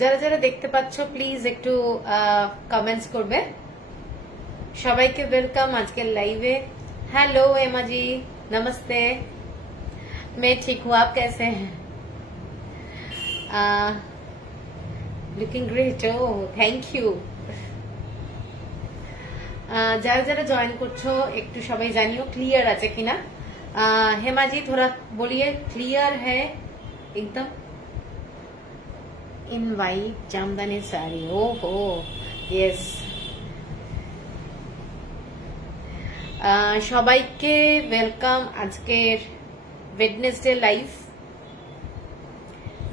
যারা যারা দেখতে পাচ্ছ প্লিজ একটু কমেন্টস করবে। সবাইকে ওয়েলকাম আজকের লাইভে। हेलो एमा जी, नमस्ते। मैं ठीक हूँ, आप कैसे हैं? Looking great. Oh thank you. যারা যারা জয়েন করছো একটু সবাই জানিও ক্লিয়ার আছে কিনা। हेमा जी थोड़ा बोलिए क्लियर है एकदम। इन वाइट जामदानी साड़ी, ओहो यस। সবাইকে ওয়েলকাম আজকের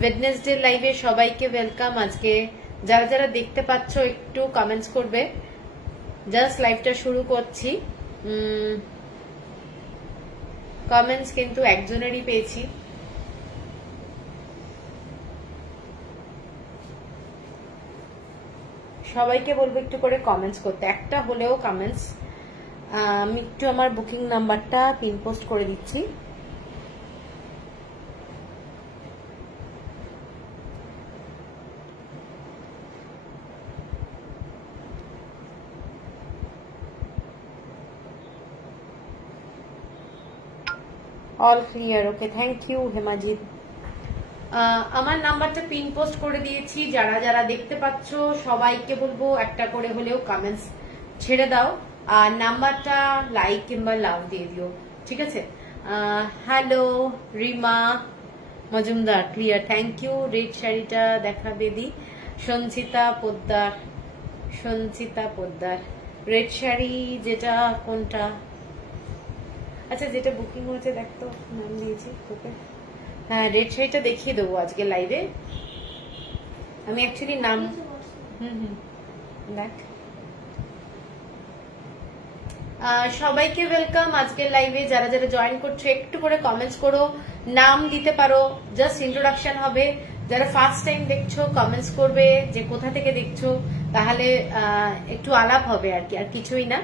ওয়েডনেসডে লাইভে সবাইকে ওয়েলকাম। আজকে যারা যারা দেখতে পাচ্ছ একটু কমেন্টস করবে। জাস্ট লাইভটা শুরু করছি। কমেন্টস কিন্তু একজনেরই পেয়েছি। সবাইকে বলবো একটু করে কমেন্টস করতে, একটা হলেও কমেন্টস। আমি একটু আমার বুকিং নাম্বারটা পিন পোস্ট করে দিচ্ছি। All clear, okay thank you Hemajit. আমার নাম্বারটা পিন পোস্ট করে দিয়েছি। যারা যারা দেখতে পাচ্ছ সবাইকে বলবো একটা করে হলেও কমেন্টস ছেড়ে দাও আর নাম্বারটা লাইক কিংবা লাভ দিয়ে দিও, ঠিক আছে? Hello Rima Majumdar, clear, thank you. Red শাড়িটা দেখাবে দি। সঞ্চিতা পোদ্দার, রেড শাড়ি যেটা কোনটা? আচ্ছা যেটা বুকিং হয়েছে দেখতো, নাম দিয়েছি তোকে। হ্যাঁ রেড শাড়িটা দেখিয়ে দেবো আজকে লাইভে। আমি অ্যাকচুয়ালি নাম দেখ। সবাইকে ওয়েলকাম আজকের লাইভে। যারা যারা জয়েন করছো একটু করে কমেন্টস করো, নাম দিতে পারো, জাস্ট ইন্ট্রোডাকশন হবে। যারা ফার্স্ট টাইম দেখছো কমেন্টস করবে যে কোথা থেকে দেখছো, তাহলে একটু আলাপ হবে আর কি, আর কিছুই না।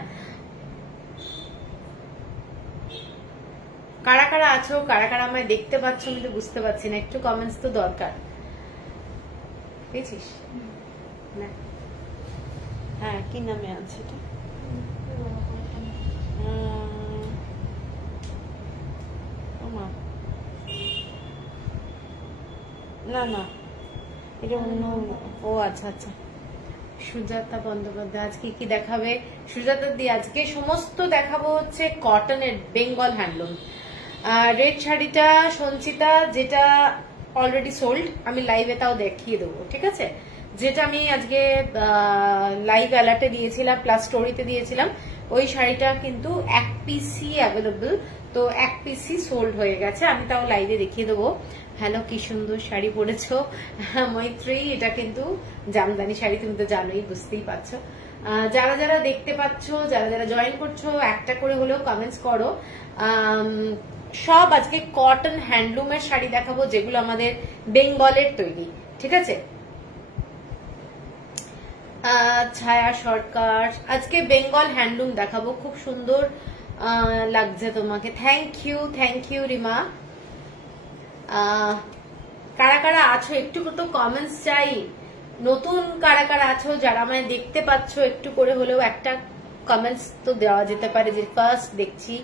কারা কারা আছো, কারা কারা আমায় দেখতে পাচ্ছ আমি তো বুঝতে পারছি না, একটু কমেন্টস তো দরকার। পেয়েছিস? হ্যাঁ কি নামে আছে এটা? না না এটা অন্য। ও আচ্ছা আচ্ছা, সুজাতা বন্দ্যোপাধ্যায়। আজকে কি দেখাবে সুজাতা দি? আজকে সমস্ত দেখাবো হচ্ছে কটনের বেঙ্গল হ্যান্ডলুম। রেড শাড়িটা সঞ্চিতা, যেটা অলরেডি সোল্ড, আমি লাইভে তাও দেখিয়ে দেবো, ঠিক আছে? যেটা আমি আজকে লাইভ অ্যালার্টে দিয়েছিলাম প্লাস স্টোরিতে দিয়েছিলাম, ওই শাড়িটা কিন্তু এক পিসই অ্যাভেলেবল, তো এক পিসই সোল্ড হয়ে গেছে, আমি তাও লাইভে দেখিয়ে দেবো। হ্যালো কি সুন্দর শাড়ি পরেছো মৈত্রী, এটা কিন্তু জামদানি শাড়ি, তুমি তো জানোই, বুঝতেই পারছো। যারা যারা দেখতে পাচ্ছ, যারা যারা জয়েন করছো একটা করে হলেও কমেন্টস করো। সব আজকে কটন হ্যান্ডলুমের শাড়ি দেখাবো যেগুলো আমাদের বেঙ্গলের তৈরি, ঠিক আছে? ছায়া সরকার, আজকে বেঙ্গল হ্যান্ডলুম দেখাবো, খুব সুন্দর লাগছে তোমাকে। Thank you Rima. কারা কারা আছো একটু তো কমেন্টস চাই। নতুন কারা কারা আছো যারা আমায় দেখতে পাচ্ছ একটু করে হলেও একটা কমেন্টস তো দেওয়া যেতে পারে যে ফার্স্ট দেখছি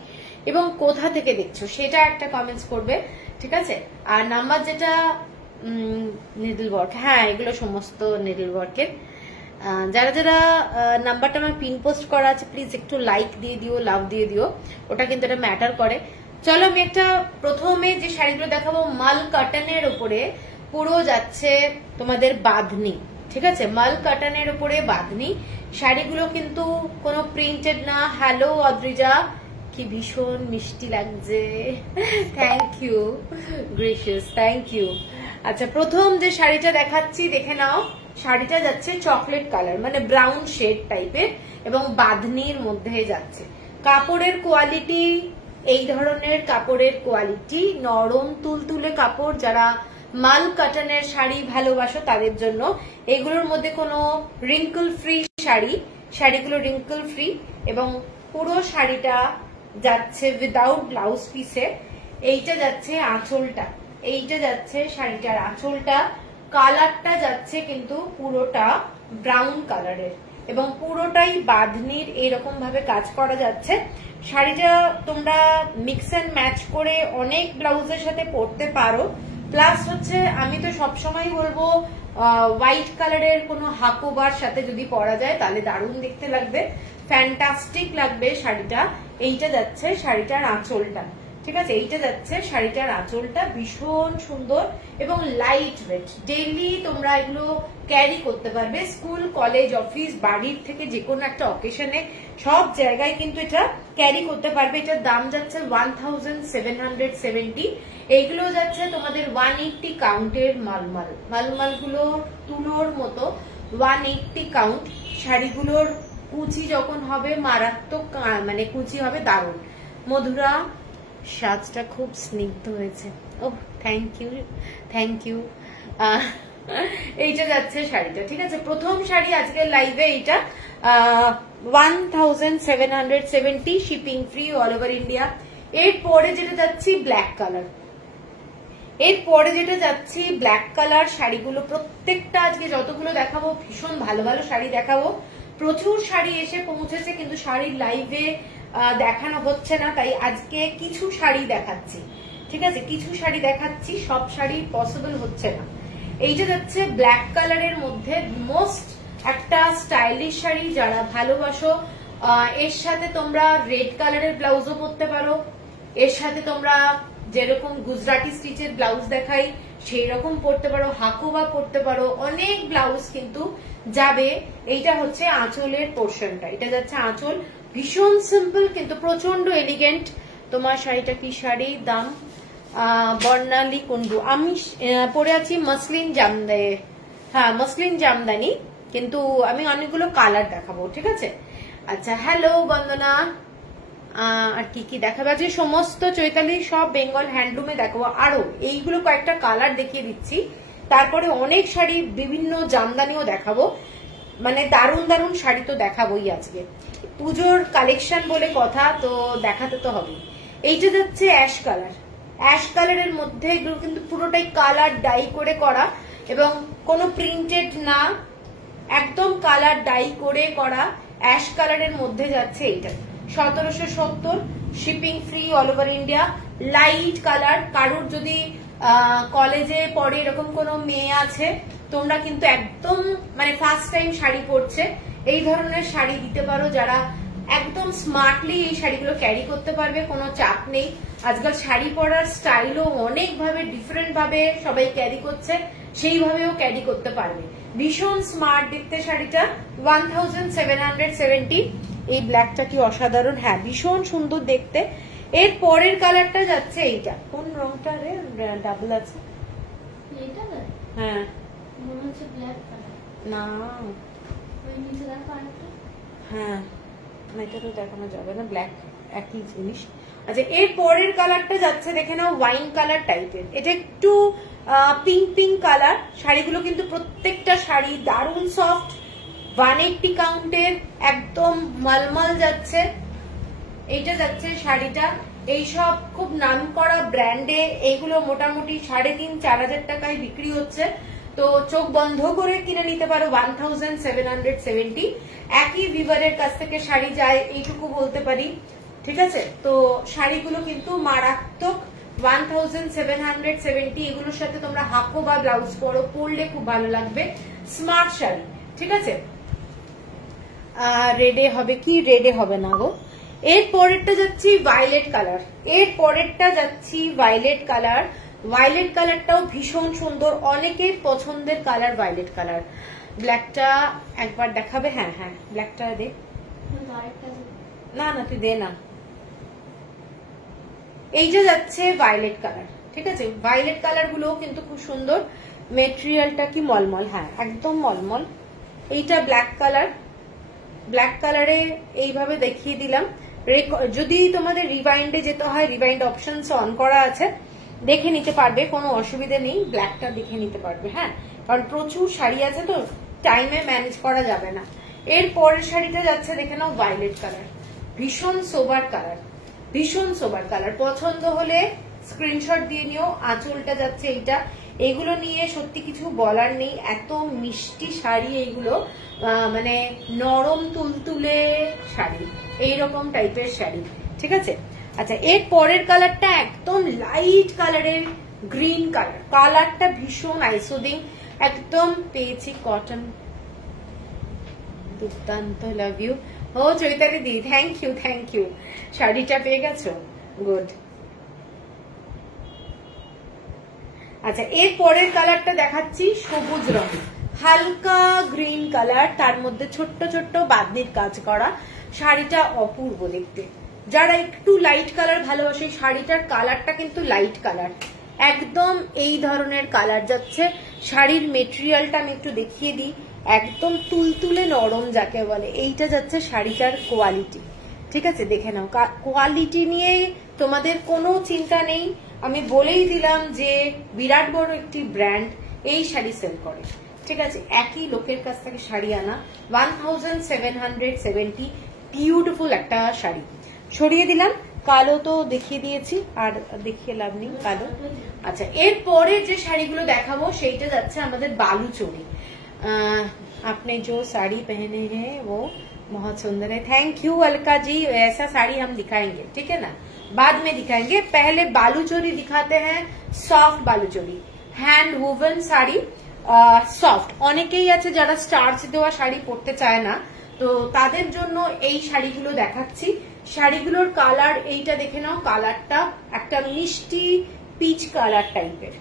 এবং কোথা থেকে দেখছো সেটা একটা কমেন্টস করবে, ঠিক আছে? আর নাম্বার যেটা নিডল ওয়ার্ক, হ্যাঁ এগুলো সমস্ত নিডল ওয়ার্কের। যারা যারা নাম্বারটা আমার পিন পোস্ট করা আছে প্লিজ একটু লাইক দিয়ে দিও, লাভ দিয়ে দিও, ওটা কিন্তু এটা ম্যাটার করে। চলো আমি একটা প্রথমে যে শাড়িগুলো দেখাবো মাল কটনের উপরে পুরো যাচ্ছে তোমাদের বাঁধনি, ঠিক আছে? মাল কটনের উপরে বাঁধনি শাড়িগুলো কিন্তু কোনো প্রিন্টেড না। হ্যালো অদ্রিজা, কি ভীষণ মিষ্টি লাগছে, thank you gracious, thank you. আচ্ছা প্রথম যে শাড়িটা দেখাচ্ছি দেখে নাও। শাড়িটা যাচ্ছে চকলেট কালার, মানে ব্রাউন শেড টাইপের এবং বাঁধনির মধ্যে যাচ্ছে। কাপড়ের কোয়ালিটি, এই ধরনের কাপড়ের কোয়ালিটি নরম তুলতুলে কাপড়। যারা মাল কটনের শাড়ি ভালোবাসো তাদের জন্য এগুলোর মধ্যে কোনো রিঙ্কল ফ্রি শাড়িগুলো রিঙ্কল ফ্রি এবং পুরো শাড়িটা যাচ্ছে উইদাউট ব্লাউজ পিসে। এইটা যাচ্ছে আঁচলটা, এইটা যাচ্ছে শাড়িটার আঁচলটা। কালারটা যাচ্ছে কিন্তু পুরোটা ব্রাউন কালারের এবং পুরোটাই বাঁধনির এইরকম ভাবে কাজ করা যাচ্ছে। শাড়িটা তোমরা মিক্স এন্ড ম্যাচ করে অনেক ব্লাউজের সাথে পরতে পারো। প্লাস হচ্ছে আমি তো সবসময় বলবো হোয়াইট কালারের কোনো হাকোবার সাথে যদি পরা যায় তাহলে দারুণ দেখতে লাগবে, ফ্যান্টাস্টিক লাগবে শাড়িটা। এইটা যাচ্ছে শাড়িটার আঁচলটা, ঠিক আছে, এইটা যাচ্ছে শাড়িটার আঁচলটা, ভীষণ সুন্দর এবং লাইট ওয়েট। ডেইলি তোমরা এগুলো ক্যারি করতে পারবে, স্কুল কলেজ অফিস বাড়ির থেকে যে কোনো একটা অকেশনে সব জায়গায় কিন্তু এটা ক্যারি করতে পারবে। এটার দাম যাচ্ছে 1770। এইগুলো যাচ্ছে তোমাদের 180 কাউন্টের মালমালগুলো তুলোর মতো 180 কাউন্ট। শাড়িগুলোর কুচি যখন হবে মারাত্মক, মানে কুচি হবে দারুণ। মধুরা সাজটা খুব স্নিগ্ধ হয়েছে, ও থ্যাংক ইউ। এইটা যাচ্ছে শাড়িটা, ঠিক আছে, প্রথম শাড়ি আজকের লাইভে এইটা 1770, shipping free all over India. এরপরে যেটা যাচ্ছি ব্ল্যাক কালার, ব্ল্যাক কালার শাড়িগুলো প্রত্যেকটা আজকে যতগুলো দেখাবো ভীষণ ভালো ভালো শাড়ি দেখাবো। প্রচুর শাড়ি এসে পৌঁছেছে কিন্তু শাড়ির লাইভে দেখানো হচ্ছে না, তাই আজকে কিছু শাড়ি দেখাচ্ছি, ঠিক আছে, কিছু শাড়ি দেখাচ্ছি, সব শাড়ি পসিবল হচ্ছে না। এইটা যাচ্ছে ব্ল্যাক কালারের মধ্যে মোস্ট একটা স্টাইলিশ শাড়ি, যারা ভালোবাসো এর সাথে তোমরা রেড কালারের ব্লাউজও পরতে পারো, এর সাথে তোমরা যেরকম গুজরাটি স্টিচের ব্লাউজ দেখাই সেই রকম পরতে পারো, হাকুবা পরতে পারো, অনেক ব্লাউজ কিন্তু যাবে। এইটা হচ্ছে আঁচলের পোর্শনটা, এটা যাচ্ছে আঁচল, ভীষণ সিম্পল কিন্তু প্রচন্ড এলিগেন্ট। তোমার শাড়িটা কি শাড়ি? দাম বর্ণালী কুন্ডু। আমি পরে আছি মসলিন জামদানি, হ্যাঁ মসলিন জামদানি, কিন্তু আমি অনেকগুলো কালার দেখাবো, ঠিক আছে। আচ্ছা, হ্যালো বন্দনা। আর কি কি দেখাবো আজকে? সমস্ত চৈতালি সব বেঙ্গল হ্যান্ডলুমে দেখাবো, আরো এইগুলো কয়েকটা কালার দেখিয়ে দিচ্ছি, তারপরে অনেক শাড়ি বিভিন্ন জামদানিও দেখাবো, মানে দারুণ দারুণ শাড়ি তো দেখাবোই আজকে, পুজোর কালেকশন বলে কথা, তো দেখাতে তো হবে। এইটা যাচ্ছে অ্যাশ কালার, অ্যাশ কালারের মধ্যে এগুলো কিন্তু পুরোটাই কালার ডাই করে করা এবং কোনো প্রিন্টেড না, একদম কালার ডাই করে করা অ্যাশ কালারের মধ্যে যাচ্ছে এইটা 1770, shipping free all over India. Light colour, কারোর যদি কলেজে পড়ে এরকম কোনো মেয়ে আছে, তোমরা কিন্তু একদম মানে ফার্স্ট টাইম শাড়ি পরছে, এই ধরনের শাড়ি দিতে পারো, যারা একদম স্মার্টলি এই শাড়িগুলো ক্যারি করতে পারবে, কোনো চাপ নেই। আজকাল শাড়ি পরার স্টাইলও অনেক ভাবে ডিফারেন্ট ভাবে সবাই ক্যারি করছে, সেইভাবেও ক্যারি করতে পারবে। ভীষণ স্মার্ট দেখতে শাড়িটা, 1770। এই ব্ল্যাকটা কি অসাধারণ, হ্যাঁ ভীষণ সুন্দর দেখতে। এর পরের কালারটা যাচ্ছে এইটা, কোন রংটা রে? ডাবল আছে এটা, হ্যাঁ মনে হচ্ছে ব্ল্যাক কালার না, ওই নিচে দেখো আরেকটা, হ্যাঁ না এটা তো দেখানো যাবে না, ব্ল্যাক একই জিনিস। আচ্ছা, এর পরের কালারটা যাচ্ছে দেখে নাও ওয়াইন কালার টাইপের, এটা একটু পিঙ্ক পিঙ্ক কালার। শাড়িগুলো কিন্তু প্রত্যেকটা শাড়ি দারুণ সফট, 180 কাউন্টের, একদম মালমাল যাচ্ছে। এইটা যাচ্ছে শাড়িটা, এইসব খুব নাম করা ব্র্যান্ডে এইগুলো মোটামুটি 3,500-4 হাজার টাকায় বিক্রি হচ্ছে, তো চোখ বন্ধ করে কিনে নিতে পারো 1770। একই ভিভারের কাছ থেকে শাড়ি যায় এইটুকু বলতে পারি, ঠিক আছে। তো শাড়িগুলো কিন্তু মারাত্মক, 1770। এগুলোর সাথে তোমরা হাকো বা ব্লাউজ পরলে খুব ভালো লাগবে, স্মার্ট শাড়ি, ঠিক আছে। রেডে হবে কি? রেডে হবে না গো। এর পরেরটা যাচ্ছি ভায়োলেট কালার, ভায়োলেট কালারটাও ভীষণ সুন্দর, অনেকের পছন্দের কালার ভায়োলেট কালার। ব্ল্যাকটা একবার দেখাবে? হ্যাঁ হ্যাঁ ব্ল্যাকটা দে, না না তুই দে না। এইটা যাচ্ছে ভায়োলেট কালার, ঠিক আছে। ভায়োলেট কালার গুলো কিন্তু খুব সুন্দর, মেটেরিয়ালটা কি মলমল, হ্যাঁ একদম মলমল। এইটা ব্ল্যাক কালার, ব্ল্যাক কালারে এইভাবে দেখিয়ে দিলাম। যদি তোমাদের রিভাইন্ডে যেতে হয়, রিভাইন্ড অপশন অন করা আছে, দেখে নিতে পারবে, কোনো অসুবিধা নেই, ব্ল্যাকটা দেখে নিতে পারবে, হ্যাঁ, কারণ প্রচুর শাড়ি আছে তো টাইমে ম্যানেজ করা যাবে না। এর পরের শাড়িটা যাচ্ছে দেখে নাও ভায়োলেট কালার, ভীষণ সোবার কালার, পছন্দ হলে স্ক্রিনশট দিয়ে নিও। আঁচলটা যাচ্ছে এইটা, এগুলো নিয়ে সত্যি কিছু বলার নেই, এত মিষ্টি শাড়ি এইগুলো, মানে নরম তুলতুলে শাড়ি, এইরকম টাইপের শাড়ি, ঠিক আছে। আচ্ছা, এর পরের কালারটা একদম লাইট কালারের গ্রিন কালার, কালারটা ভীষণ আইসোদিং, একদম পেয়েছি কটন, দুর্দান্ত, লাভ ইউ। ও চৈতালি দি, থ্যাংক ইউ থ্যাংক ইউ, শাড়িটা পেয়ে গেছো, গুড। আচ্ছা, এর পরের কালারটা দেখাচ্ছি সবুজ রং, হালকা গ্রিন কালার, তার মধ্যে ছোট্ট ছোট্ট বাঁধনির কাজ করা, শাড়িটা অপূর্ব দেখতে। যারা একটু লাইট কালার ভালোবাসে, শাড়িটার কালারটা কিন্তু লাইট কালার, একদম এই ধরনের কালার যাচ্ছে। শাড়ির মেটেরিয়ালটা আমি একটু দেখিয়ে দিই, একদম তুলতুলে নরম যাকে বলে, এইটা যাচ্ছে শাড়িটার কোয়ালিটি, ঠিক আছে। দেখে নাও, কোয়ালিটি নিয়ে তোমাদের কোনো চিন্তা নেই, আমি বলেই দিলাম যে বিরাট বড় একটি ব্র্যান্ড এই শাড়ি সেল করে, ঠিক আছে। একই লোকের কাছ থেকে শাড়ি আনা, 1770, বিউটিফুল একটা শাড়ি। সরিয়ে দিলাম, কালো তো দেখিয়ে দিয়েছি, আর দেখিয়ে লাভ নেই কালো। আচ্ছা, এরপরে যে শাড়িগুলো দেখাবো সেইটা যাচ্ছে আমাদের বালুচরী। आपने जो साड़ी पहने हैं वो बहुत सुंदर है, थैंक यू अलका जी। ऐसा साड़ी हम दिखाएंगे, ठीक है ना, बाद में दिखाएंगे। पहले बालूचोरी दिखाते हैं, soft Baluchari, hand woven sari, soft. অনেকেই আছে যারা স্টার্চ দেওয়া শাড়ি পরতে চায় না, তো তাদের জন্য এই শাড়িগুলো দেখাচ্ছি। শাড়িগুলোর কালার এইটা দেখে নাও, কালারটা একটা মিষ্টি পিচ কালার টাইপের,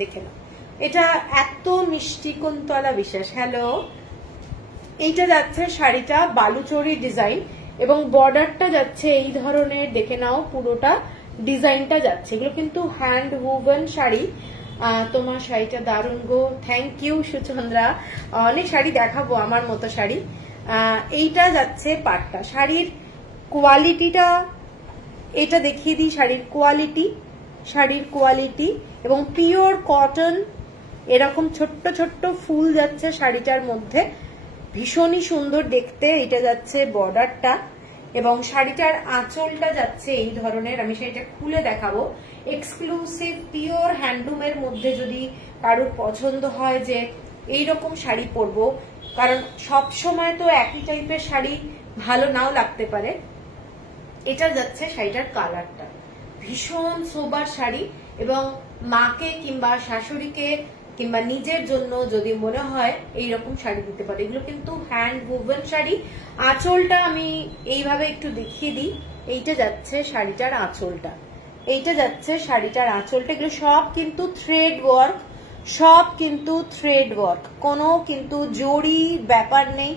দেখে নাও, এটা এত মিষ্টি। কুন্তলা বিশ্বাস, হ্যালো। এইটা যাচ্ছে শাড়িটা বালুচরী ডিজাইন, এবং বর্ডারটা যাচ্ছে এই ধরনের, দেখে নাও পুরোটা ডিজাইনটা যাচ্ছে। এগুলো কিন্তু হ্যান্ড উভেন শাড়ি। তোমার শাড়িটা দারুণ গো, থ্যাংক ইউ সুচন্দ্রা। অনেক শাড়ি দেখাবো আমার মতো শাড়ি। এইটা যাচ্ছে পাটটা, শাড়ির কোয়ালিটিটা এটা দেখিয়ে দিই, শাড়ির কোয়ালিটি এবং পিওর কটন, এরকম ছোট্ট ছোট্ট ফুল যাচ্ছে শাড়িটার মধ্যে, ভীষণই সুন্দর দেখতে। এটা যাচ্ছে বর্ডারটা, এবং শাড়িটার আঁচলটা যাচ্ছে এই ধরনের। আমি শাড়িটা খুলে দেখাবো, এক্সক্লুসিভ পিওর হ্যান্ডলুমের মধ্যে যদি কারোর পছন্দ হয় যে এইরকম শাড়ি পরবো, কারণ সব সময় তো একই টাইপের শাড়ি ভালো নাও লাগতে পারে। এটা যাচ্ছে শাড়িটার কালারটা, ভীষণ সোবার শাড়ি, এবং মাকে কিংবা শাশুড়িকে কিংবা নিজের জন্য যদি মনে হয় এইরকম শাড়ি দিতে পারে। এগুলো কিন্তু হ্যান্ড উভেন শাড়ি। আঁচলটা আমি এইভাবে একটু দেখিয়ে দিই, এইটা যাচ্ছে শাড়িটার আঁচলটা, এগুলো সব কিন্তু থ্রেড ওয়ার্ক, কোনো কিন্তু জড়ি ব্যাপার নেই,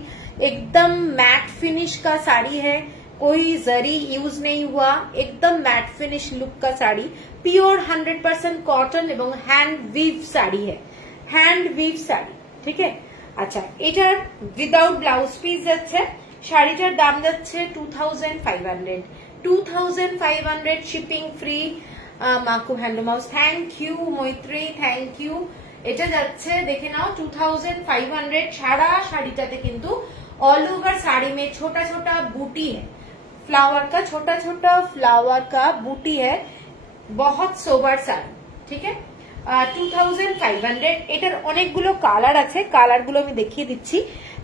একদম मैट फिनिश का साड़ी है, कोई जरी यूज नहीं हुआ, एकदम मैट फिनिश लुक का साड़ी, प्योर 100% कॉटन এবং হ্যান্ড উইভ শাড়ি है, ঠিক আছে। আচ্ছা, এটার উইদাউট ব্লাউজ পিস যাচ্ছে, শাড়িটার দাম যাচ্ছে 2500, shipping free. Maku handloom house, thank you Maitri, thank you. এটা যাচ্ছে দেখে নাও 2500। সারা শাড়িটাতে কিন্তু ऑल ओवर साड़ी में छोटा छोटा बूटी है, फ्लावर का छोटा छोटा फ्लावर का बूटी है, बहुत सोबर साड़ी, ठीक है। 2500। এটার অনেকগুলো কালার আছে, কালারগুলো আমি দেখিয়ে দিচ্ছি।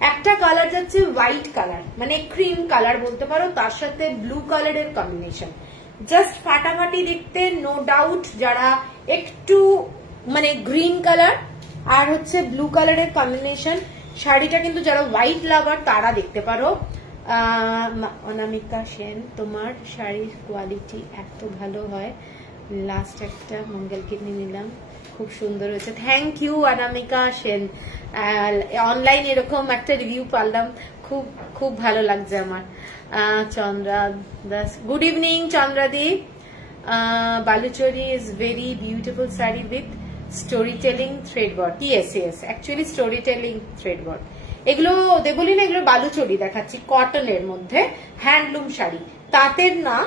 একটা কালার যাচ্ছে হোয়াইট কালার, মানে ক্রিম কালার বলতে পারো, তার সাথে ব্লু কালারের কম্বিনেশন, জাস্ট ফাটাফাটি দেখতে, নো ডাউট। যারা একটু মানে গ্রিন কালার আর হচ্ছে ব্লু কালারের কম্বিনেশন, শাড়িটা কিন্তু যারা হোয়াইট লাভার তারা দেখতে পারো। অনামিকা সেন, তোমার শাড়ির কোয়ালিটি এত ভালো হয়, লাস্ট একটা মঙ্গল কিডনি নিলাম, খুব সুন্দর হয়েছে, thank you Anamika Sen. Online এরকম একটা রিভিউ পারলাম, খুব খুব ভালো লাগছে আমার। চন্দ্রা দাস, গুড ইভিনিং চন্দ্রাদি। Baluchari is very beautiful sari with story telling thread work, yes actually story telling thread work. এগুলো বলি না, এগুলো বালুচরী দেখাচ্ছি, কটনের মধ্যে হ্যান্ডলুম শাড়ি, তাঁতের না।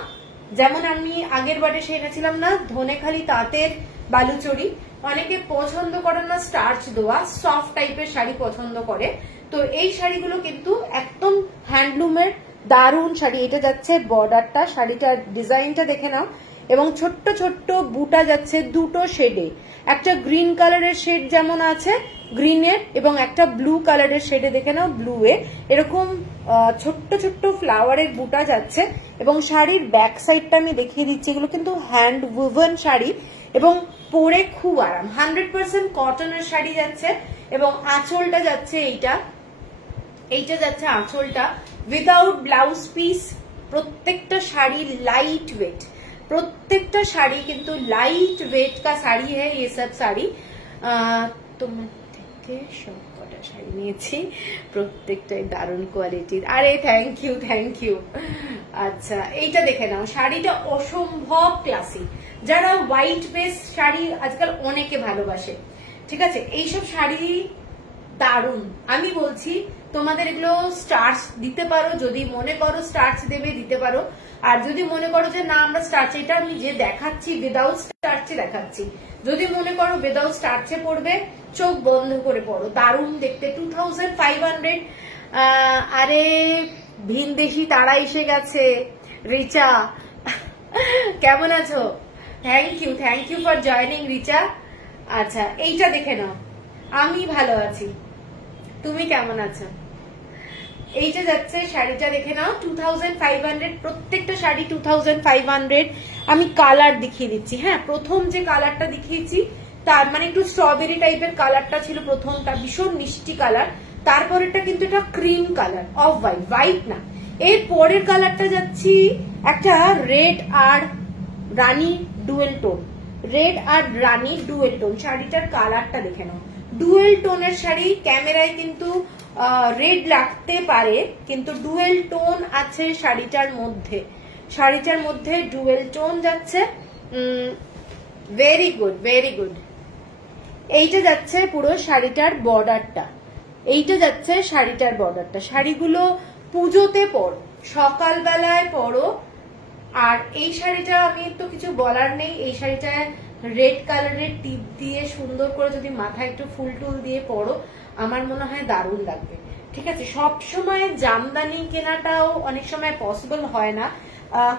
যেমন আমি আগের বারে সেরেছিলাম না ধনেখালি তাঁতের বালুচরী, অনেকে পছন্দ করে না স্টার্চ দেওয়া, সফট টাইপের শাড়ি পছন্দ করে, তো এই শাড়িগুলো কিন্তু একদম হ্যান্ডলুমের দারুণ শাড়ি। এটা যাচ্ছে বর্ডারটা, শাড়িটার ডিজাইনটা দেখে নাও, এবং ছোট্ট ছোট্ট বুটা যাচ্ছে দুটো শেডে, একটা গ্রিন কালারের শেড যেমন আছে গ্রিনের, এবং একটা ব্লু কালারের শেডে দেখে নাও ব্লু এ, এরকম ছোট্ট ছোট্ট ফ্লাওয়ারের বুটা যাচ্ছে। এবং শাড়ির ব্যাক সাইডটা আমি দেখিয়ে দিচ্ছি, এগুলো কিন্তু হ্যান্ড উইভেন শাড়ি এবং পরে খুব আরাম, 100% কটনের শাড়ি যাচ্ছে। এবং আঁচলটা যাচ্ছে এইটা যাচ্ছে আঁচলটা উইদাউট ব্লাউজ পিস। প্রত্যেকটা শাড়ি লাইট ওয়েট, প্রত্যেকটা শাড়ি কিন্তু লাইট वेट का साड़ी है ये सब साड़ी। তোমার থেকে সবকটা শাড়ি নিয়েছি, প্রত্যেকটাই দারুণ কোয়ালিটির। আরে থ্যাংক ইউ। আচ্ছা এইটা দেখে নাও, শাড়িটা অসম্ভব ক্লাসি। যারা হোয়াইট বেস শাড়ি আজকাল অনেকে ভালোবাসে, ঠিক আছে, এইসব শাড়ি দারুণ। আমি বলছি তোমাদের এগুলো স্টার্চ দিতে পারো, যদি মনে করো স্টার্চ দেবে দিতে পারো, আর যদি মনে করো যে না আমরা স্টার্চ, এটা আমি যে দেখাচ্ছি উইদাউট স্টার্চে দেখাচ্ছি, যদি মনে করো উইদাউট স্টার্চে পড়বে চোখ বন্ধ করে পড়ো, দারুণ দেখতে। 2500। আরে ভিনদেশি তারা এসে গেছে, রিচা কেমন আছো? Thank you for joining Richa. আচ্ছা এইটা দেখে নাও, আমি ভালো আছি, তুমি কেমন আছো? এইটা যাচ্ছে শাড়িটা দেখে নাও 2500, প্রত্যেকটা শাড়ি 2500। আমি কালার দেখিয়ে দিচ্ছি। হ্যাঁ, প্রথম যে কালারটা দেখিয়েছি তার মানে একটু স্ট্রবেরি টাইপের কালারটা ছিল প্রথমটা, ভীষণ মিষ্টি কালার। তারপরেরটা কিন্তু এটা ক্রিম কালার, অফ হোয়াইট না। এর পরের কালারটা যাচ্ছি একটা রেড আর রানী ডুয়েল টোন, শাড়িটার কালারটা দেখে নাও। ডুয়েল টোনের শাড়ি, ক্যামেরায় কিন্তু রেড লাগতে পারে, কিন্তু ডুয়েল টোন আছে শাড়িটার মধ্যে ডুয়েল টোন যাচ্ছে। Very good. এইটা যাচ্ছে পুরো শাড়িটার বর্ডারটা, শাড়িগুলো পুজোতে পরো, সকালবেলায় পরো। আর এই শাড়িটা আমি তো কিছু বলার নেই, এই শাড়িটা রেড কালারের টিপ দিয়ে সুন্দর করে যদি মাথায় একটু ফুল টুল দিয়ে পরো, আমার মনে হয় দারুণ লাগবে। ঠিক আছে, সব সময় জামদানি কেনাটাও অনেক সময় পসিবল হয় না,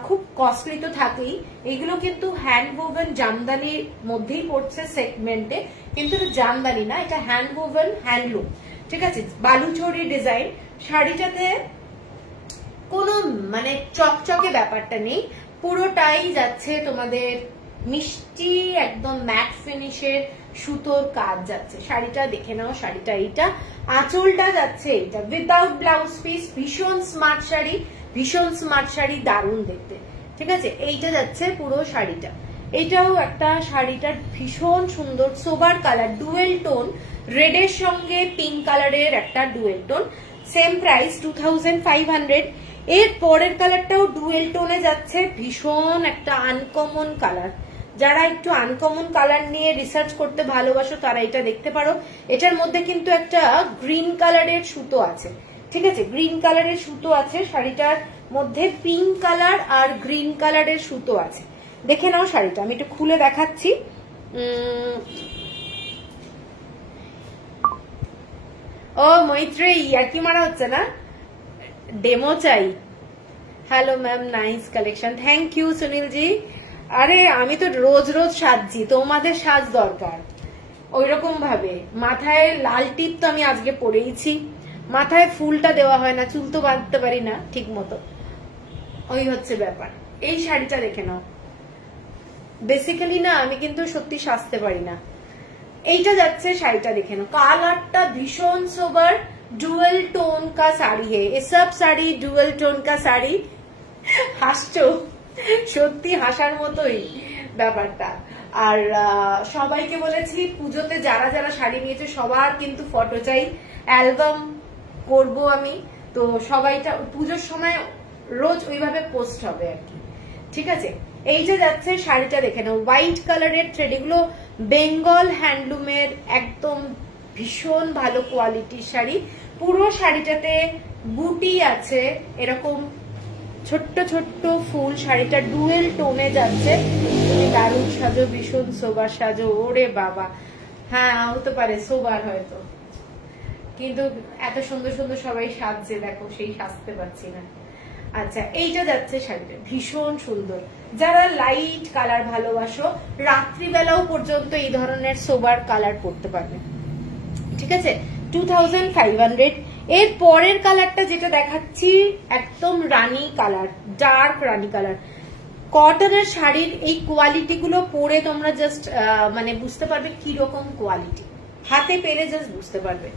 খুব কস্টলি তো থাকেই। এগুলো কিন্তু হ্যান্ড ওভেন জামদানির মধ্যেই পড়ছে সেগমেন্টে, কিন্তু এটা জামদানি না, এটা হ্যান্ড ওভেন হ্যান্ডলুম। ঠিক আছে, বালুচরি ডিজাইন। শাড়িটাতে কোনো মানে চকচকে ব্যাপারটা নেই, পুরোটাই যাচ্ছে তোমাদের মিষ্টি একদম ম্যাট ফিনিশের সুতোর কাজ যাচ্ছে। শাড়িটা দেখে নাও, শাড়িটা এইটা, আঁচলটা যাচ্ছে এইটা উইদাউট ব্লাউজ পিস। ভীষণ স্মার্ট শাড়ি, দারুণ দেখতে। ঠিক আছে, এইটা যাচ্ছে পুরো শাড়িটা। এইটাও একটা শাড়িটার ভীষণ সুন্দর সোবার কালার, ডুয়েল টোন, রেডের সঙ্গে পিঙ্ক কালারের একটা ডুয়েল টোন, সেম প্রাইস 2500। এর পরের কালারটাও ডুয়েল টোনে যাচ্ছে, ভীষণ একটা আনকমন কালার। যারা একটু আনকমন কালার নিয়ে রিসার্চ করতে ভালোবাসো তারা এটা দেখতে পারো। এটার মধ্যে কিন্তু একটা গ্রিন কালারের সুতো আছে। ঠিক আছে, গ্রিন কালারের সুতো আছে, শাড়িটার মধ্যে পিঙ্ক কালার আর গ্রিন কালারের সুতো আছে। দেখে নাও শাড়িটা, আমি একটু খুলে দেখাচ্ছি। ও মৈত্রী, আর কি মারা হচ্ছে না, ডেমো চাই। Hello ma'am, nice collection, thank you Sunil ji. আরে আমি তো রোজ সাজছি, তোমাদের সাজ দরকার ওইরকম ভাবে। মাথায় লাল টিপ তো আমি আজকে পরেইছি, মাথায় ফুলটা দেওয়া হয় না, চুল তো বাঁধতে পারি না ঠিক মতো, ওই হচ্ছে ব্যাপার। এই শাড়িটা দেখে নাও, বেসিক্যালি না আমি কিন্তু সত্যি সাজতে পারি না। এইটা যাচ্ছে শাড়িটা দেখে নাও, কালারটা ভীষণ সোবার, ডুয়েল টোন কা শাড়ি হে, এসব শাড়ি ডুয়েল টোন কা শাড়ি। হাসছো, সত্যি হাসার মতোই ব্যাপারটা। আর সবাইকে বলেছি পুজোতে যারা যারা শাড়ি নিয়েছে সবার কিন্তু ফটো চাই, অ্যালবাম করব আমি, তো সবাইটা পুজোর সময় রোজ ওইভাবে পোস্ট হবে আর কি। ঠিক আছে, এই যে যাচ্ছে শাড়িটা দেখে নাও, হোয়াইট কালারের থ্রেড, এগুলো বেঙ্গল হ্যান্ডলুমের একদম ভীষণ ভালো কোয়ালিটির শাড়ি। পুরো শাড়িটাতে বুটি আছে, এরকম ছোট্ট ছোট্ট ফুল, শাড়িটা ডুয়েল টোনে যাচ্ছে। তুমি দারুণ সাজো, ভীষণ সোবার সাজো, ওরে বাবা। হ্যাঁ হতে পারে সোবার হয়তো, কিন্তু এত সুন্দর সুন্দর সবাই সাজছে দেখো, সেই সাজতে পারছি না। আচ্ছা এইটা যাচ্ছে শাড়িটা ভীষণ সুন্দর, যারা লাইট কালার ভালোবাসো রাত্রিবেলাও পর্যন্ত এই ধরনের সোবার কালার পরতে পারবে, ঠিক আছে। 2500। এর পরের কালারটা যেটা দেখাচ্ছি একদম রানী কালার, ডার্ক রানী কালার। কটনের শাড়ির এই কোয়ালিটি গুলো পরে তোমরা জাস্ট মানে বুঝতে পারবে কি রকম কোয়ালিটি, হাতে পেলে জাস্ট বুঝতে পারবে।